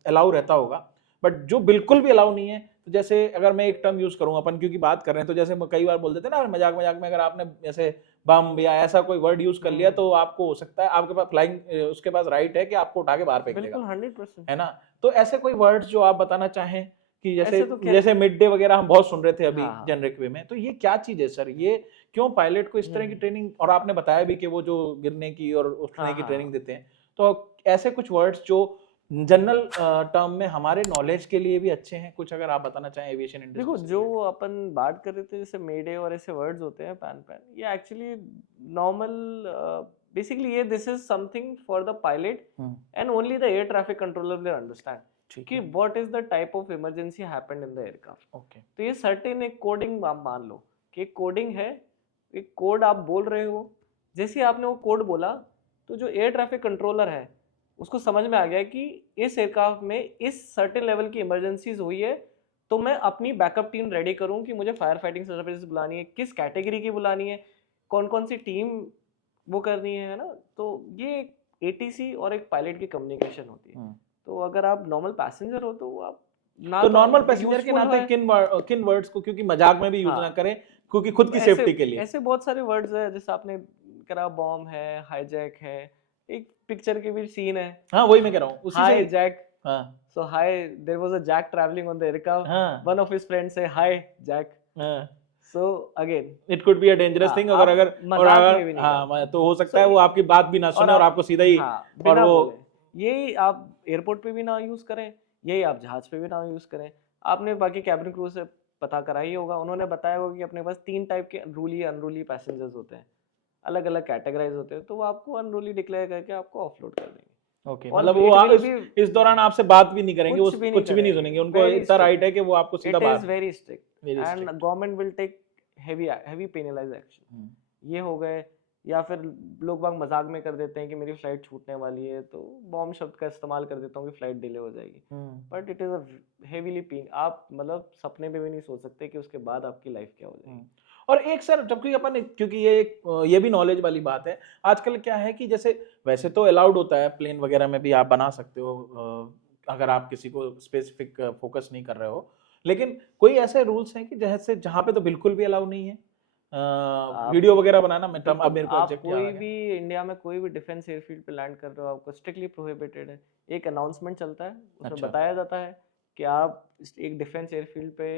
अलाउ रहता होगा। बट जो बिल्कुल भी अलाउ नहीं है, तो जैसे अगर मैं एक टर्म यूज करूं अपन, क्योंकि बात कर रहे हैं, तो जैसे कई बार बोल देते हैं ना मजाक मजाक में, अगर आपने जैसे बम या ऐसा कोई वर्ड यूज कर लिया, तो आपको हो सकता है आपके पास फ्लाइंग उसके पास राइट है कि आपको उठा के बाहर फेंक देगा, बिल्कुल 100%। है ना? तो ऐसे कोई वर्ड्स जो आप बताना चाहें कि जैसे ऐसे तो खैर जैसे मिड डे वगैरह हम बहुत सुन रहे थे अभी हाँ हाँ। जेनरिक वे में, तो ये क्या चीज है सर? ये क्यों पायलट को इस तरह की ट्रेनिंग, और आपने बताया भी कि वो जो गिरने की और उठने हाँ की हाँ ट्रेनिंग हाँ। देते हैं, तो ऐसे कुछ वर्ड्स जो जनरल टर्म में हमारे नॉलेज के लिए भी अच्छे हैं, कुछ अगर आप बताना चाहें एविएशन इंडस्ट्री देखो से जो रिलेटेड। अपन बात कर रहे थे जैसे मेडे और ऐसे वर्ड्स होते हैं पैन पैन, ये एक्चुअली नॉर्मल बेसिकली ये this is something for the pilot and only the air traffic controller will understand ठीक कि है, what is the type of emergency happened in the aircraft. Okay, तो ये certain एक coding आप मान लो कि एक कोडिंग है, एक कोड आप बोल रहे हो, जैसे ही आपने वो कोड बोला तो जो एयर ट्रैफिक कंट्रोलर है उसको समझ में आ गया कि इस एयरक्राफ्ट में इस सर्टेन लेवल की इमरजेंसीज हुई है, तो मैं अपनी बैकअप टीम रेडी करूं कि मुझे फायर फाइटिंग सर्विसेज बुलानी है, किस कैटेगरी की बुलानी है, कौन कौन सी टीम वो करनी है ना। तो ये एक एटीसी और एक पायलट की कम्युनिकेशन होती है। तो अगर आप नॉर्मल पैसेंजर हो तो आप ना तो तो नॉर्मल पैसेंजर के यूजफुल नाते है। किन वर्ड्स को, क्योंकि मजाक में भी यूज ना हाँ, करें, क्योंकि खुद की ऐसे सेफ्टी के लिए। ऐसे बहुत सारे वर्ड्स है जैसे आपने करा, बॉम्ब है, हाईजैक है, एक पिक्चर के भी सीन है हाँ वही मैं कह रहा हूँ, उसी से ही। हाईजैक। हाँ So hi, there was a Jack traveling on the aircraft. हाँ One of his friends say hi Jack. हाँ, So again, it could be a dangerous हाँ थिंग, अगर आप अगर और मजाक में भी अगर नहीं हाँ करोगे। तो हो सकता So है वो आपकी बात भी ना और सुने और आप आपको सीधा ही, हाँ और बिना वो बोले, यही आप एयरपोर्ट पे भी ना यूज करें, यही आप जहाज पे भी ना यूज करें। आपने बाकी कैबिन क्रू से पता करा ही होगा, उन्होंने बताया होगा कि अपने पास 3 टाइप के रूली अनरूली पैसेंजर्स होते हैं, अलग अलग कैटेगराइज होते हैं, तो वो आपको अनरूली डिक्लेयर करके आपको ऑफलोड कर देंगे। ओके, और मतलब वो वेट विल बी इस दौरान आपसे बात भी नहीं करेंगे, वो कुछ भी नहीं कुछ भी नहीं करेंगे, सुनेंगे, उनको वेरी इतना राइट स्ट्रिक्ट। है कि वो आपको सीधा इट बाहर, is very strict very and strict. Government will take heavy penalize action. ये हो गए, या फिर लोग बाग मजाक में कर देते हैं कि मेरी फ्लाइट छूटने वाली है तो बॉम्ब शब्द का इस्तेमाल कर देता हूँ कि फ्लाइट डिले हो जाएगी, but it is a heavily pain. आप मतलब सपने में भी नहीं सोच सकते कि उसके बाद आपकी लाइफ क्या हो जाएगी। और एक सर, जबकि अपन क्योंकि ये भी नॉलेज वाली बात है, आजकल क्या है कि जैसे वैसे तो अलाउड होता है प्लेन वगैरह में भी, आप बना सकते हो अगर आप किसी को स्पेसिफिक फोकस नहीं कर रहे हो, लेकिन कोई ऐसे रूल्स हैं कि जैसे जहाँ पे तो बिल्कुल भी अलाउ नहीं है आप वीडियो वगैरह बनाना? मैं अब बिल्कुल मेरे को आप एग्जैक्ट याद आ कोई गया। भी इंडिया में कोई भी डिफेंस एयरफील्ड पे लैंड कर रहे हो, आपको स्ट्रिक्टली प्रोहिबिटेड है। एक अनाउंसमेंट चलता है, उसमें अच्छा, बताया जाता है कि आप एक डिफेंस एयरफील्ड पे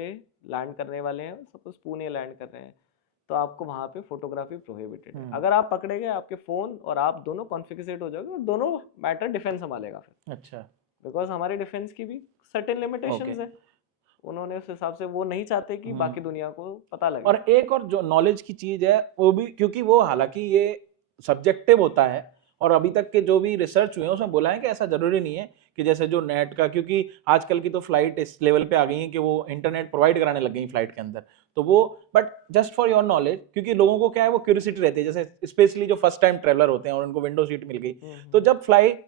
लैंड करने वाले हैं, सपोज पुणे लैंड कर रहे हैं, तो आपको वहाँ पे फोटोग्राफी प्रोहिबिटेड है। अगर आप पकड़े गए, आपके फोन और आप दोनों कॉन्फिस्केट हो जाओगे और दोनों मैटर डिफेंस संभालेगा फिर, अच्छा, बिकॉज हमारे डिफेंस की भी सर्टेन लिमिटेशंस है। उन्होंने उस हिसाब से वो नहीं चाहते कि बाकी दुनिया को पता लगे। और एक और जो नॉलेज की चीज है वो भी, क्योंकि वो हालांकि ये सब्जेक्टिव होता है और अभी तक के जो भी रिसर्च हुए हैं उसमें बोला है कि ऐसा जरूरी नहीं है कि जैसे जो नेट का, क्योंकि आजकल की तो फ्लाइट इस लेवल पे आ गई है कि वो इंटरनेट प्रोवाइड कराने लग गई फ्लाइट के अंदर, तो वो, but just for your knowledge, क्योंकि लोगों को क्या है वो क्यूरियोसिटी रहती है, जैसे स्पेशली जो फर्स्ट टाइम ट्रेवलर होते हैं और उनको विंडो सीट मिल गई, तो जब फ्लाइट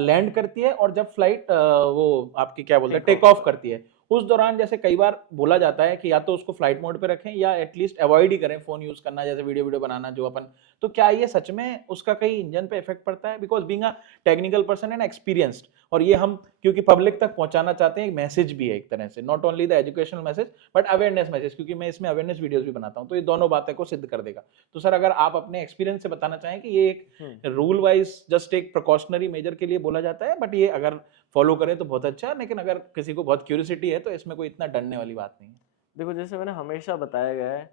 लैंड करती है और जब फ्लाइट वो आपकी क्या बोलते हैं टेक ऑफ करती है, उस दौरान जैसे कई बार बोला जाता है कि या तो उसको फ्लाइट मोड पे रखें या एटलीस्ट अवॉइड ही करें फोन यूज करना, जैसे वीडियो बनाना जो अपन, तो क्या ये सच में उसका कहीं इंजन पे इफेक्ट पड़ता है? Because being a technical person and experienced, और ये हम क्योंकि पब्लिक तक पहुंचाना चाहते हैं, एक मैसेज भी है एक तरह से, not only the educational message but awareness message, क्योंकि मैं इसमें अवेयरनेस वीडियोस भी बनाता हूं, तो ये दोनों बातें को सिद्ध कर देगा। तो सर अगर आप अपने एक्सपीरियंस से बताना चाहें कि ये एक रूल वाइज जस्ट एक प्रिकॉशनरी मेजर के लिए बोला जाता है, बट ये अगर फॉलो करें तो बहुत अच्छा है, लेकिन अगर किसी को बहुत क्यूरियोसिटी है तो इसमें कोई इतना डरने वाली बात नहीं है। देखो, जैसे मैंने हमेशा बताया गया है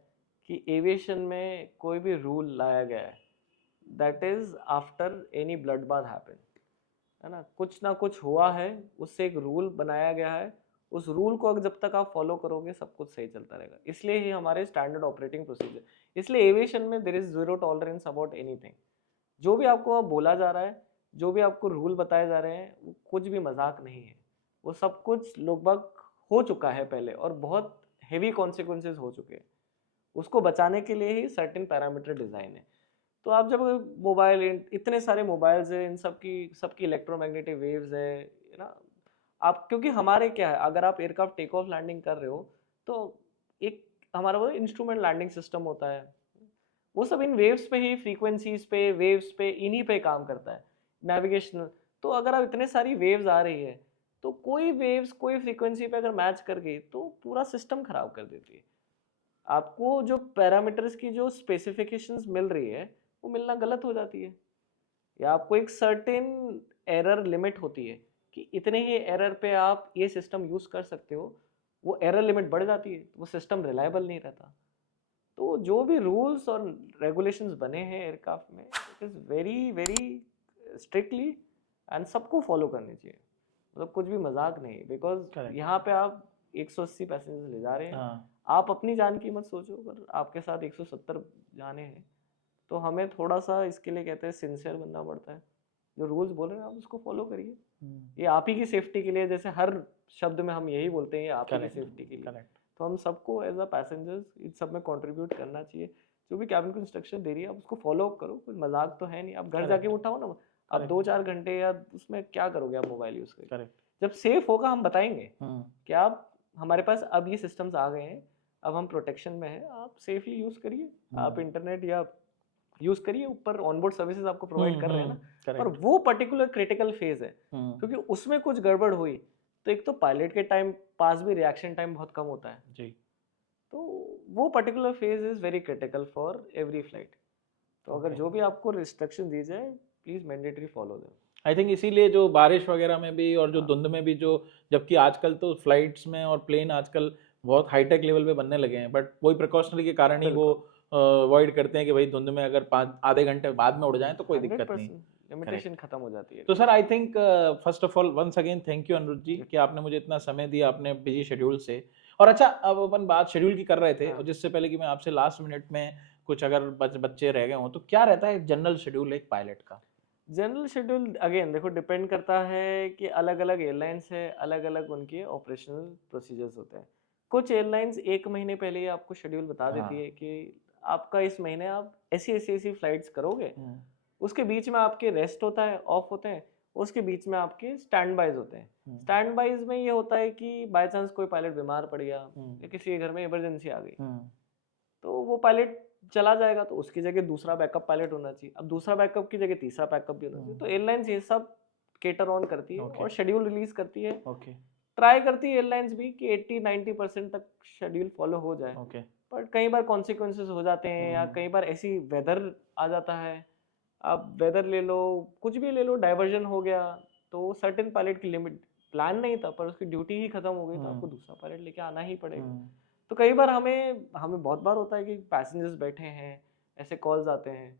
कि एविएशन में कोई भी रूल लाया गया है, that is after any blood bath happen, है ना, कुछ ना कुछ हुआ है, उससे एक रूल बनाया गया है, उस रूल को अगर जब तक आप फॉलो करोगे सब कुछ सही चलता रहेगा। इसलिए ही हमारे स्टैंडर्ड ऑपरेटिंग प्रोसीजर, इसलिए एविएशन में there is zero tolerance about anything. जो भी आपको वहाँ बोला जा रहा है, जो भी आपको रूल बताए जा रहे हैं, वो कुछ भी मजाक नहीं है, वो सब कुछ लगभग हो चुका है पहले और बहुत हेवी कॉन्सिक्वेंसेस हो चुके हैं। उसको बचाने के लिए ही सर्टेन पैरामीटर डिजाइन है। तो आप जब मोबाइल, इतने सारे मोबाइल्स हैं, इन सबकी इलेक्ट्रोमैग्नेटिक वेव्स है ना, आप, क्योंकि हमारे क्या है, अगर आप एयरक्राफ्ट टेक ऑफ लैंडिंग कर रहे हो तो एक हमारा वो इंस्ट्रूमेंट लैंडिंग सिस्टम होता है, वो सब इन वेव्स पे ही, फ्रीक्वेंसीज पे, वेव्स पे, इन्हीं पे काम करता है, नेविगेशनल। तो अगर आप इतने सारी वेव्स आ रही है तो कोई वेव्स कोई फ्रीक्वेंसी पे अगर मैच कर गई तो पूरा सिस्टम खराब कर देती है। आपको जो पैरामीटर्स की जो स्पेसिफिकेशंस मिल रही है वो मिलना गलत हो जाती है, या आपको एक सर्टेन एरर लिमिट होती है कि इतने ही एरर पे आप ये सिस्टम यूज कर सकते हो, वो एरर लिमिट बढ़ जाती है, वो सिस्टम रिलायबल नहीं रहता। तो जो भी रूल्स और रेगुलेशंस बने हैं एयरक्राफ्ट में, it is very very strictly and सबको फॉलो करनी चाहिए, मतलब कुछ भी मजाक नहीं, बिकॉज Correct. यहाँ पे आप 180 पैसेंजर्स ले जा रहे हैं, हाँ, आप अपनी जान की मत सोचो, पर आपके साथ 170 जाने हैं, तो हमें थोड़ा सा इसके लिए कहते हैं सिंसियर बनना पड़ता है। जो रूल्स बोल रहे हैं आप उसको फॉलो करिए, ये आप ही की सेफ्टी के लिए, जैसे हर शब्द में हम यही बोलते हैं, ये आप ही की करेक्ट सेफ्टी के लिए। करेक्ट। तो हम सबको एज अ पैसेंजर्स इन सब में कंट्रीब्यूट करना चाहिए। जो भी कैबिन को इंस्ट्रक्शन दे रही है आप उसको फॉलो करो, कोई मजाक तो है नहीं। आप घर जाके उठाओ ना, आप 2-4 घंटे या उसमें क्या करोगे आप मोबाइल यूज करके। करेक्ट। जब सेफ होगा हम बताएंगे कि आप, हमारे पास अब ये सिस्टम्स आ गए हैं, अब हम प्रोटेक्शन में हैं, आप सेफली यूज करिए, आप इंटरनेट या यूज करिए, ऊपर ऑनबोर्ड सर्विसेज आपको प्रोवाइड कर रहे हैं ना। पर वो पर्टिकुलर क्रिटिकल फेज है, क्योंकि उसमें कुछ गड़बड़ हुई तो एक तो पायलट के टाइम पास भी रिएक्शन टाइम बहुत कम होता है जी। तो वो particular phase is very critical for every flight. तो अगर जो भी आपको रिस्ट्रिक्शन दी जाए, please mandatory follow them. I think इसीलिए जो बारिश वगैरह में भी और जो धुंध में भी जो, जबकि आजकल तो फ्लाइट्स में और प्लेन आजकल बहुत हाईटेक लेवल पे बनने लगे हैं, बट वही प्रिकॉशनरी के कारण ही वो अवॉइड करते हैं कि भाई धुंध में अगर आधे घंटे बाद में उड़ जाएं तो कोई दिक्कत नहीं। लिमिटेशन खत्म हो जाती है। तो sir I think first of all once again thank you Anirudh ji कि आपने मुझे इतना समय दिया अपने बिजी शेड्यूल से। और अच्छा, अब अपन बात शेड्यूल की कर रहे थे, और जिससे पहले कि मैं आपसे लास्ट मिनट में कुछ अगर बच्चे रह गए हों तो क्या रहता है जनरल शेड्यूल एक पायलट का? जनरल शेड्यूल अगेन देखो डिपेंड करता है कि अलग अलग एयरलाइंस है, अलग अलग उनके ऑपरेशनल प्रोसीजर्स होते हैं। कुछ एयरलाइंस 1 महीने पहले ही आपको शेड्यूल बता देती है कि आपका इस महीने आप ऐसी फ्लाइट्स करोगे, उसके बीच में आपके रेस्ट होता है, ऑफ होते हैं, उसके बीच में आपके स्टैंड बाइज होते हैं। स्टैंड बाइज में ये होता है कि बाय चांस कोई पायलट बीमार पड़ गया या किसी के घर में इमरजेंसी आ गई, तो वो पायलट चला जाएगा, तो उसकी जगह दूसरा बैकअप पायलट होना चाहिए। अब दूसरा बैकअप की जगह तीसरा बैकअप भी होना चाहिए। तो एयरलाइंस ये सब केटर ऑन करती है और शेड्यूल रिलीज करती है। ट्राई करती है एयरलाइंस भी कि 80-90% तक शेड्यूल फॉलो हो जाए। पर कई बार कॉन्सिक्वेंसेस हो जाते हैं, या कई बार ऐसी वेदर आ जाता है, आप वेदर ले लो, कुछ भी ले लो, डाइवर्जन हो गया, तो सर्टेन पायलट की लिमिट, प्लान नहीं था पर उसकी ड्यूटी ही खत्म हो गई, तो आपको दूसरा पायलट लेके आना ही पड़ेगा। तो कई बार हमें बहुत बार होता है कि पैसेंजर्स बैठे हैं, ऐसे कॉल्स आते हैं,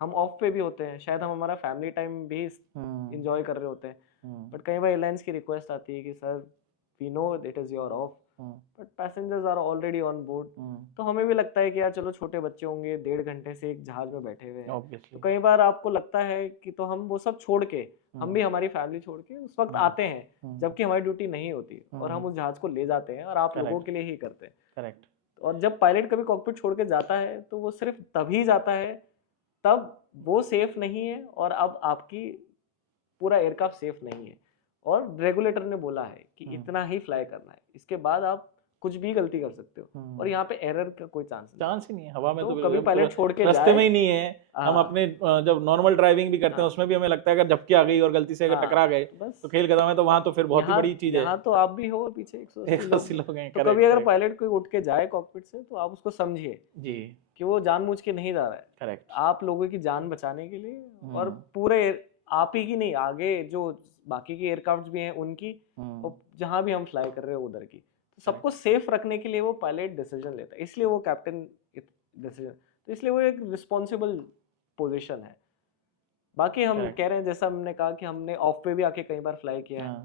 हम ऑफ पे भी होते हैं, शायद हम हमारा फैमिली टाइम भी इंजॉय कर रहे होते हैं, बट कई बार एयरलाइंस की रिक्वेस्ट आती है कि sir we know it is your off, but passengers are already on board. तो हमें भी लगता है कि यार चलो छोटे बच्चे होंगे, 1.5 घंटे से एक जहाज में बैठे हुए हैं, तो ऑब्वियसली। कई बार आपको लगता है कि तो हम वो सब छोड़ के, हम भी हमारी फैमिली छोड़ के उस वक्त आते हैं जबकि हमारी ड्यूटी नहीं होती, और हम उस जहाज को ले जाते हैं और आप लोगों के लिए ही करते हैं। करेक्ट। और जब पायलट कभी कॉकपिट छोड़ के जाता है तो वो सिर्फ तभी जाता है तब वो सेफ नहीं है, और अब आपकी पूरा एयरक्राफ्ट सेफ नहीं है, और रेगुलेटर ने बोला है कि इतना ही फ्लाई करना है, इसके बाद आप कुछ भी गलती कर सकते हो, और यहाँ पे एरर का कोई चांस ही नहीं है। हवा में तो तो कभी पायलट छोड़ के रास्ते जाए, में ही नहीं है। हम अपने जब नॉर्मल ड्राइविंग भी करते हैं उसमें भी हमें लगता है अगर झपकी आ गई और गलती से अगर टकरा गए तो खेल खत्म है, तो वहां तो फिर बहुत ही बड़ी चीज है। यहाँ तो आप भी हो पीछे 180 लोग हैं। तो कभी अगर पायलट कोई उठ के जाए कॉकपिट से तो आप उसको समझिए जी कि वो जानबूझ के नहीं जा रहा है, करेक्ट, आप लोगों की जान बचाने के लिए, और पूरे आप ही की नहीं, आगे जो बाकी के एयरक्राफ्ट भी हैं उनकी, और जहां भी हम फ्लाई कर रहे हो उधर की, तो सबको सेफ रखने के लिए वो पायलट डिसीजन लेता है, इसलिए वो कैप्टन डिसीजन, तो इसलिए वो एक रिस्पॉन्सिबल पोजीशन है। बाकी हम कह रहे हैं जैसा हमने कहा कि हमने ऑफ पे भी आके कई बार फ्लाई किया है,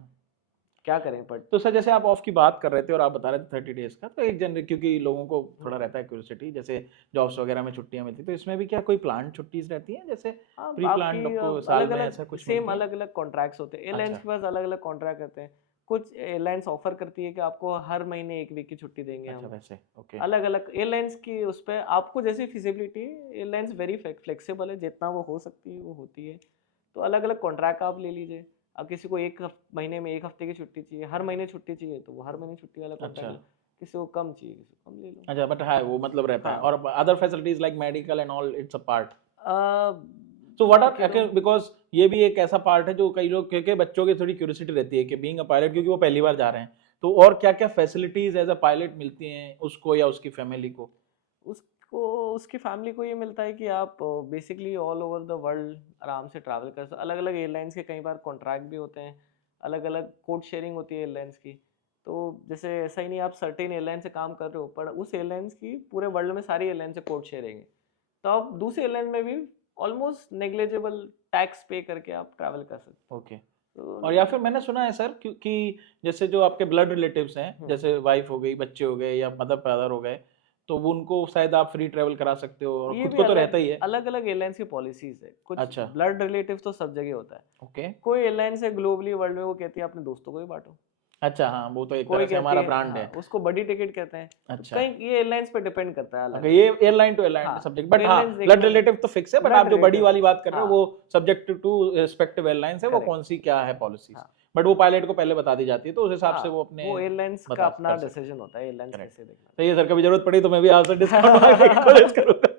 क्या करें। बट तो सर जैसे आप ऑफ की बात कर रहे थे और आप बता रहे थे 30 डेज का, तो एक जनरल क्योंकि लोगों को थोड़ा रहता है क्यूरियोसिटी, जैसे जॉब्स वगैरह में छुट्टियां मिलती, तो इसमें भी क्या कोई प्लान छुट्टीज रहती हैं, जैसे प्री प्लान आपको साल में ऐसा कुछ सेम अलग अलग कॉन्ट्रैक्ट्स होते हैं, एयरलाइंस के पास अलग अलग कॉन्ट्रैक्ट रहते हैं। कुछ एयरलाइंस ऑफर करती है कि आपको हर महीने 1 वीक की छुट्टी देंगे। अच्छा, वैसे ओके। अलग अलग एयरलाइंस की उस पर आपको जैसी फिजिबिलिटी, एयरलाइंस वेरी फ्लेक्सिबल है, जितना वो हो सकती है वो होती है, तो अलग अलग कॉन्ट्रैक्ट आप ले लीजिए। अब किसी को महीने में 1 हफ्ते की छुट्टी चाहिए, हर महीने छुट्टी चाहिए, तो वो हर महीने छुट्टी वाला कॉन्ट्रैक्ट। किसी को कम चाहिए, किसी को कम ले लो। अच्छा, बट हाँ वो मतलब रहता है, और other facilities like medical and all it's a part. So what are, because ये भी एक ऐसा पार्ट है जो कई लोग, क्योंकि बच्चों की थोड़ी क्यूरियोसिटी रहती है कि बीइंग अ पायलट, क्योंकि वो पहली बार जा रहे हैं, तो और क्या क्या फैसिलिटीज एज अ पायलट मिलती हैं उसको या उसकी फैमिली को? उसकी फैमिली को ये मिलता है कि आप basically all over the world आराम से ट्रैवल कर सकते। अलग अलग एयरलाइंस के कई बार कॉन्ट्रैक्ट भी होते हैं, अलग अलग कोड शेयरिंग होती है एयरलाइंस की। तो जैसे ऐसा ही नहीं आप सर्टेन एयरलाइन से काम कर रहे हो, पर उस एयरलाइंस की पूरे वर्ल्ड में सारी एयरलाइन से कोड शेयरिंग है, तो आप दूसरी एयरलाइन में भी ऑलमोस्ट नेग्लिजिबल टैक्स पे करके आप ट्रैवल कर सकते हो। ओके। और या फिर मैंने सुना है सर कि जैसे जो आपके ब्लड रिलेटिव्स हैं, जैसे वाइफ हो गई, बच्चे हो गए, या मदर फादर हो गए, तो उनको शायद आप फ्री ट्रैवल करा सकते हो, और खुद को तो रहता ही है। अलग अलग एयरलाइंस की पॉलिसीज है कुछ। अच्छा। ब्लड रिलेटिव तो सब जगह होता है। ओके। कोई एयरलाइंस है ग्लोबली वर्ल्ड में, वो कहती है अपने दोस्तों को ही बांटो। अच्छा, हाँ वो तो एक तरह से हमारा ब्रांड है, उसको बडी टिकट कहते हैं। अच्छा। कहीं ये एयरलाइंस पे डिपेंड करता है, अलग ये airline to airline subject, but हाँ ब्लड रिलेटिव तो फिक्स है, बट आप जो बड़ी वाली बात कर रहे हो वो सब्जेक्ट टू रिस्पेक्टिव एयरलाइंस है, वो कौन सी क्या है पॉलिसी, बट वो पायलट को पहले बता दी जाती है, तो उस हिसाब से वो अपने, वो एयरलाइंस का अपना डिसीजन होता है, एयरलाइंस कैसे देखना। तो ये सर कभी जरूरत पड़ी तो मैं भी आपसे डिस्काउंट करूंगा,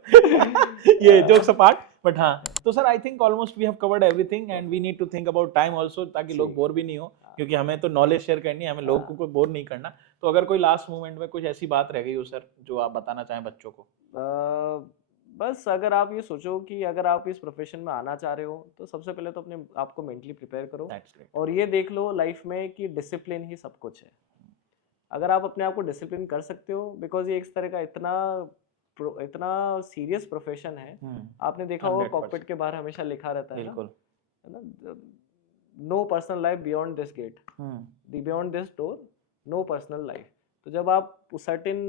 ये जोक्स अपार्ट। बट हाँ, तो sir I think almost we have covered everything and we need to think about time also, ताकि लोग बोर भी नहीं हो, क्योंकि हमें तो नॉलेज शेयर करनी है, हमें लोगों को बोर नहीं करना। तो अगर कोई लास्ट मोमेंट में कुछ ऐसी बात रह गई हो सर जो आप बताना चाहें बच्चों को? बस अगर आप ये सोचो कि अगर आप इस प्रोफेशन में आना चाह रहे हो, तो सबसे पहले तो अपने आपको मेंटली प्रिपेयर करो, और ये देख लो लाइफ में कि डिसिप्लिन ही सब कुछ है। अगर आप अपने आप को डिसिप्लिन कर सकते हो, बिकॉज ये एक तरह का इतना सीरियस प्रोफेशन है। आपने देखा होगा कॉकपिट के बाहर हमेशा लिखा रहता है ना, no personal life beyond this gate, beyond this door no personal life. तो जब आप उस सर्टेन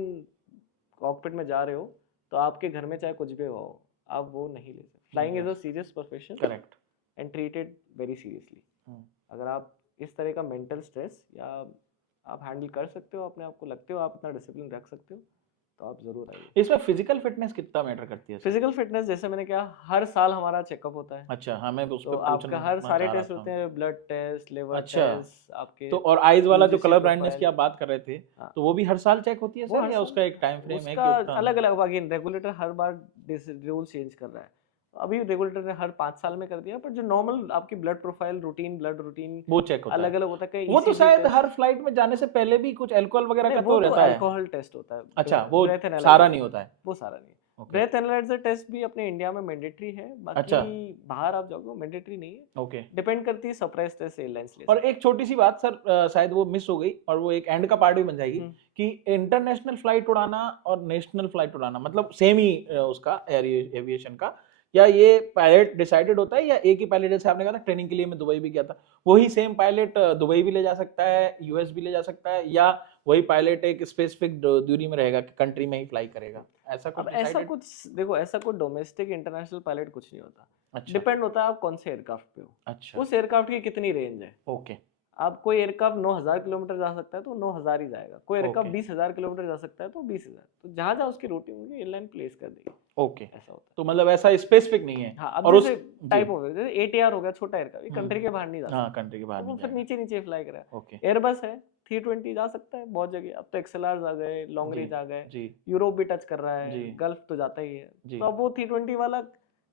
कॉकपिट में जा रहे हो, तो आपके घर में चाहे कुछ भी हो, आप वो नहीं ले सकते। Flying is a serious profession, correct, and treated very seriously. अगर आप इस तरह का मेंटल स्ट्रेस या आप हैंडल कर सकते हो, अपने आप को लगते हो आप इतना डिसिप्लिन रख सकते हो, तो आप जरूर आइए। इसमें फिजिकल फिटनेस कितना मैटर करती है? फिजिकल फिटनेस जैसे मैंने कहा, हर साल हमारा चेकअप होता है। अच्छा, हाँ मैं उस पे आपका हर सारे टेस्ट होते हैं, ब्लड टेस्ट, लिवर टेस्ट आपके। तो और आईज वाला जो कलर ब्लाइंडनेस की आप बात कर रहे थे, तो वो भी हर साल चेक होती है सर, या उसका एक टाइम फ्रेम है? उसका अलग अलग, अगेन रेगुलेटर हर बार रूल चेंज कर रहा है। अभी रेगुलेटर ने हर 5 साल में कर दिया, पर जो नॉर्मल आपकी blood profile routine, blood routine वो चेक होता अलग अलग होता है। वो तो शायद हर फ्लाइट में जाने से पहले भी कुछ अल्कोहल वगैरह का तो रहता है, अल्कोहल टेस्ट होता है। अच्छा, वो सारा नहीं होता है? वो सारा नहीं। ब्रेथ एनालाइजर टेस्ट भी अपने इंडिया में मैंडेटरी है, बाकी बाहर आप जाओगे मैंडेटरी नहीं है। ओके, डिपेंड करती है सरप्राइज टेस्ट एयरलाइंस ले। और एक छोटी सी बात सर, शायद वो मिस हो गई, और वो एक एंड का पार्ट भी बन जाएगी, कि इंटरनेशनल फ्लाइट उड़ाना और नेशनल फ्लाइट उड़ाना मतलब सेम ही उसका एविएशन का, या ये पायलट डिसाइडेड होता है, या एक ही पायलट, जैसे आपने कहा था ट्रेनिंग के लिए मैं दुबई भी गया था, वही सेम पायलट दुबई भी ले जा सकता है, यूएस भी ले जा सकता है, या वही पायलट एक स्पेसिफिक दूरी में रहेगा, कंट्री में ही फ्लाई करेगा, ऐसा कुछ अब ऐसा डिसाइडेड? कुछ देखो, ऐसा कोई डोमेस्टिक इंटरनेशनल पायलट कुछ नहीं होता। अच्छा डिपेंड होता है आप कौन से एयरक्राफ्ट पे हो, अच्छा, उस एयरक्राफ्ट की कितनी रेंज है। ओके आप कोई एयरक्राफ्ट 9000 किलोमीटर जा सकता है तो 9000 ही जाएगा, कोई एयरक्राफ्ट ओके 20000 किलोमीटर जा सकता है तो 20000, तो जहाँ जहाँ उसकी रूटिंग होगी एयरलाइन प्लेस कर देगी, ओके। ऐसा होता तो मतलब ऐसा स्पेसिफिक नहीं है। है। हाँ, अब और उस जैसे जी, टाइप हो गया, जैसे ATR हो गया, छोटा एयरक्राफ्ट, ये कंट्री के हम्म, बाहर नहीं जा हाँ सकता, कंट्री के तो बाहर वो नहीं फिर जाएगा। नीचे नीचे फ्लाई कराए। ओके एयरबस है 320 जा सकता है बहुत जगह, अब तो XLRs आ गए, लॉन्ग जी रेंज आ गए, जी यूरोप भी टच कर रहा है, जी गल्फ तो जाता ही है। जी, तो अब वो 320 वाला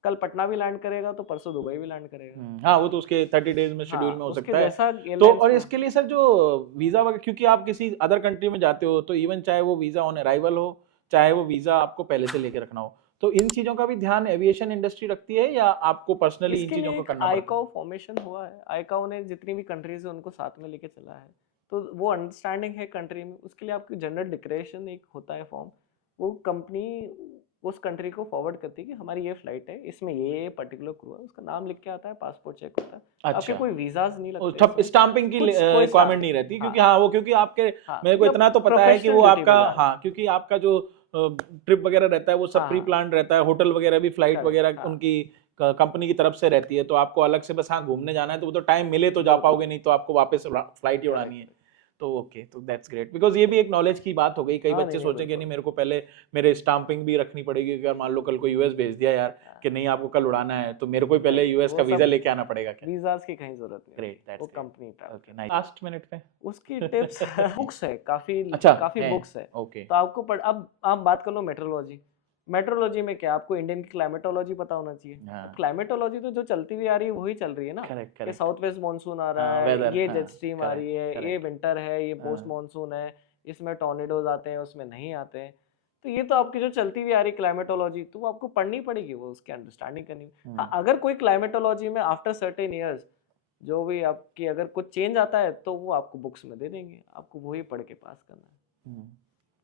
कल पटना भी लैंड करेगा तो परसों दुबई भी लैंड करेगा। हाँ वो तो उसके 30 डेज में शेड्यूल हाँ, में हो उसके सकता है। जैसा तो एयरलाइंस और को। इसके लिए सर जो वीजा वगैरह, क्योंकि आप किसी अदर कंट्री में जाते हो तो इवन चाहे वो वीजा ऑन अराइवल हो, चाहे वो वीजा आपको पहले से लेके रखना हो, तो इन चीजों का भी ध्यान एविएशन इंडस्ट्री रखती है, या आपको पर्सनली इन इसके चीजों लिए को एक करना पड़ता है? आईकाओ फॉर्मेशन हुआ है, आईकाओ ने जितनी भी कंट्रीज है उनको साथ में लेके चला है, तो वो अंडरस्टैंडिंग है कंट्री में। उसके लिए आपकी जनरल डिक्लेरेशन एक होता है फॉर्म, वो कंपनी उस कंट्री को फॉरवर्ड करती है कि हमारी ये फ्लाइट है, इसमें ये पर्टिकुलर क्रू है, उसका नाम लिख के आता है, पासपोर्ट चेक होता है, आपके अच्छा, कोई वीजाज नहीं लगते सब इसमें, स्टाम्पिंग की कुछ कोई रिक्वायरमेंट स्टाम्प। नहीं रहती, हाँ क्योंकि हाँ वो क्योंकि आपके, हाँ, मेरे को क्योंकि इतना आप तो पता है कि प्रोफेशनल वो ड्यूटी पे आपका, जा रहे हो। हाँ क्योंकि आपका जो ट्रिप वगैरह रहता है वो सब हाँ प्री हाँ, प्लान रहता है, होटल वगैरह भी, फ्लाइट करेक्ट, वगैरह हाँ उनकी कंपनी की तरफ से रहती है, तो आपको अलग से बस हाँ घूमने जाना है, तो वो तो टाइम मिले तो जा बिल्कुल, पाओगे, नहीं तो आपको वापस फ्लाइट ही उड़ानी है। करेक्ट। तो ओके, तो दैट्स ग्रेट, बिकॉज ये भी एक नॉलेज की बात हो गई। कई हाँ, नहीं बच्चे नहीं, सोचेंगे नहीं बिल्कुल। मेरे को पहले मेरे स्टाम्पिंग भी रखनी पड़ेगी, अगर मान लो कल को यूएस भेज दिया यार हाँ, कि नहीं आपको कल उड़ाना है, तो मेरे को ही पहले नहीं यूएस का वो वीजा सब लेके आना पड़ेगा क्या? वीजाज की कहीं जरूरत नहीं ग्रेट, होती, वो that's great. Company travel okay करती नाइस। लास्ट मिनट पे है। उसकी टिप्स बुक्स है काफी, अच्छा काफी है, बुक्स है, ओके तो आपको पढ़, अब आप बात कर लो मेट्रोलॉजी। मेट्रोलॉजी में क्या, आपको इंडियन की क्लाइमेटोलॉजी पता होना चाहिए। अब हाँ क्लाइमेटोलॉजी तो जो चलती हुई आ रही है वही चल रही है ना, करेक्ट कि करेक्ट, साउथ वेस्ट मानसून आ रहा हाँ है, वेदर, ये हाँ जेट स्ट्रीम आ रही करेक्ट है, ये करेक्ट, विंटर है, ये पोस्ट हाँ मानसून है, इसमें टॉर्नेडोज आते हैं, उसमें नहीं आते हैं। तो ये तो आपकी जो चलती हुई आ रही क्लाइमेटोलॉजी, तो वो आपको पढ़नी पड़ेगी, वो उसकी अंडरस्टैंडिंग करनी। हाँ, अगर कोई क्लाइमेटोलॉजी में आफ्टर सर्टेन ईयर्स जो भी आपकी अगर कुछ चेंज आता है तो वो आपको बुक्स में दे देंगे, आपको वही पढ़ के पास करना है,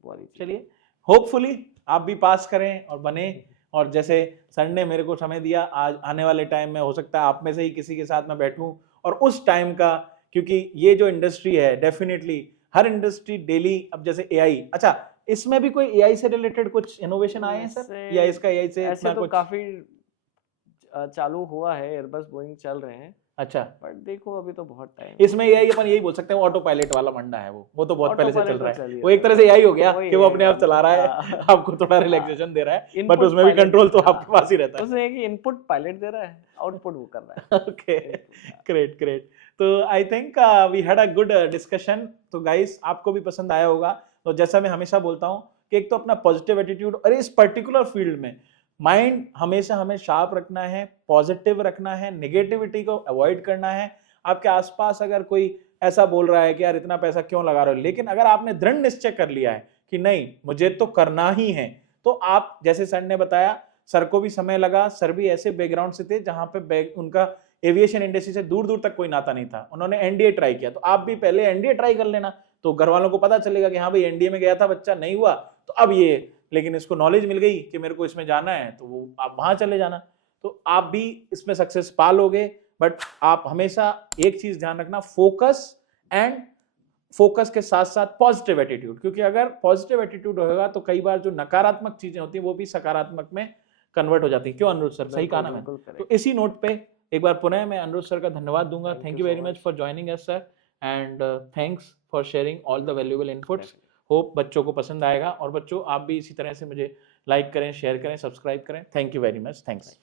वो वाली चीज़। चलिए, होपफुली आप भी पास करें और बने, और जैसे सर ने मेरे को समय दिया, आज आने वाले टाइम में हो सकता है आप में से ही किसी के साथ मैं बैठूं, और उस टाइम का, क्योंकि ये जो इंडस्ट्री है डेफिनेटली हर इंडस्ट्री डेली, अब जैसे एआई, अच्छा इसमें भी कोई एआई से रिलेटेड कुछ इनोवेशन आए हैं सर, या ऐसे इसका एआई से ऐसे इतना तो कुछ? काफी चालू हुआ है, एयरबस बोइंग चल रहे हैं, अच्छा, बट देखो अभी तो बहुत टाइम। इसमें यही अपन यही बोल सकते हैं, ऑटो पायलट वाला मंडा है वो तो बहुत ऑटो पहले से चल पायलट तो रहा चल है, ही वो एक रहा तरह से यही हो गया है, वही कि वो अपने आप है, चला रहा है, हाँ, आपको थोड़ा हाँ, रिलैक्सेशन दे रहा है, बट इनपुट उसमें भी पायलट, कंट्रोल तो हाँ, आपके पास ही रहता है। उसमें है कि इनपुट पायलट दे रहा है, आउटपुट वो कर रहा है। ओके, हाँ, ग्रेट ग्रेट। तो I think we had a good discussion. तो गाइस आपको भी पसंद आया होगा। तो जैसा मैं हमेशा बोलता हूँ कि एक तो अपना पॉजिटिव एटीट्यूड, और इस पर्टिकुलर फील्ड में माइंड हमेशा हमें शार्प रखना है, पॉजिटिव रखना है, नेगेटिविटी को अवॉइड करना है। आपके आसपास अगर कोई ऐसा बोल रहा है कि यार इतना पैसा क्यों लगा रहे हो, लेकिन अगर आपने दृढ़ निश्चय कर लिया है कि नहीं मुझे तो करना ही है, तो आप, जैसे सर ने बताया, सर को भी समय लगा, सर भी ऐसे बैकग्राउंड से थे जहां पे उनका एविएशन इंडस्ट्री से दूर दूर तक कोई नाता नहीं था, उन्होंने एनडीए ट्राई किया, तो आप भी पहले एनडीए ट्राई कर लेना, तो घर वालों को पता चलेगा कि हाँ भाई एनडीए में गया था बच्चा, नहीं हुआ तो अब ये, लेकिन इसको नॉलेज मिल गई कि मेरे को इसमें जाना है, तो वो आप वहां चले जाना, तो आप भी इसमें सक्सेस पा लोगे। बट आप हमेशा एक चीज ध्यान रखना, फोकस के साथ साथ पॉजिटिव एटीट्यूड, क्योंकि अगर पॉजिटिव एटीट्यूड होगा तो कई बार जो नकारात्मक चीजें होती हैं वो भी सकारात्मक में कन्वर्ट हो जाती है। क्यों अनिरुद्ध सर, सही कहा ना मैंने? तो इसी नोट पे एक बार पुनः मैं अनिरुद्ध सर का धन्यवाद दूंगा। Thank you very much for joining us sir, and thanks for sharing all the valuable inputs. Hope बच्चों को पसंद आएगा, और बच्चों आप भी इसी तरह से मुझे लाइक करें, शेयर करें, सब्सक्राइब करें। Thank you very much, thanks.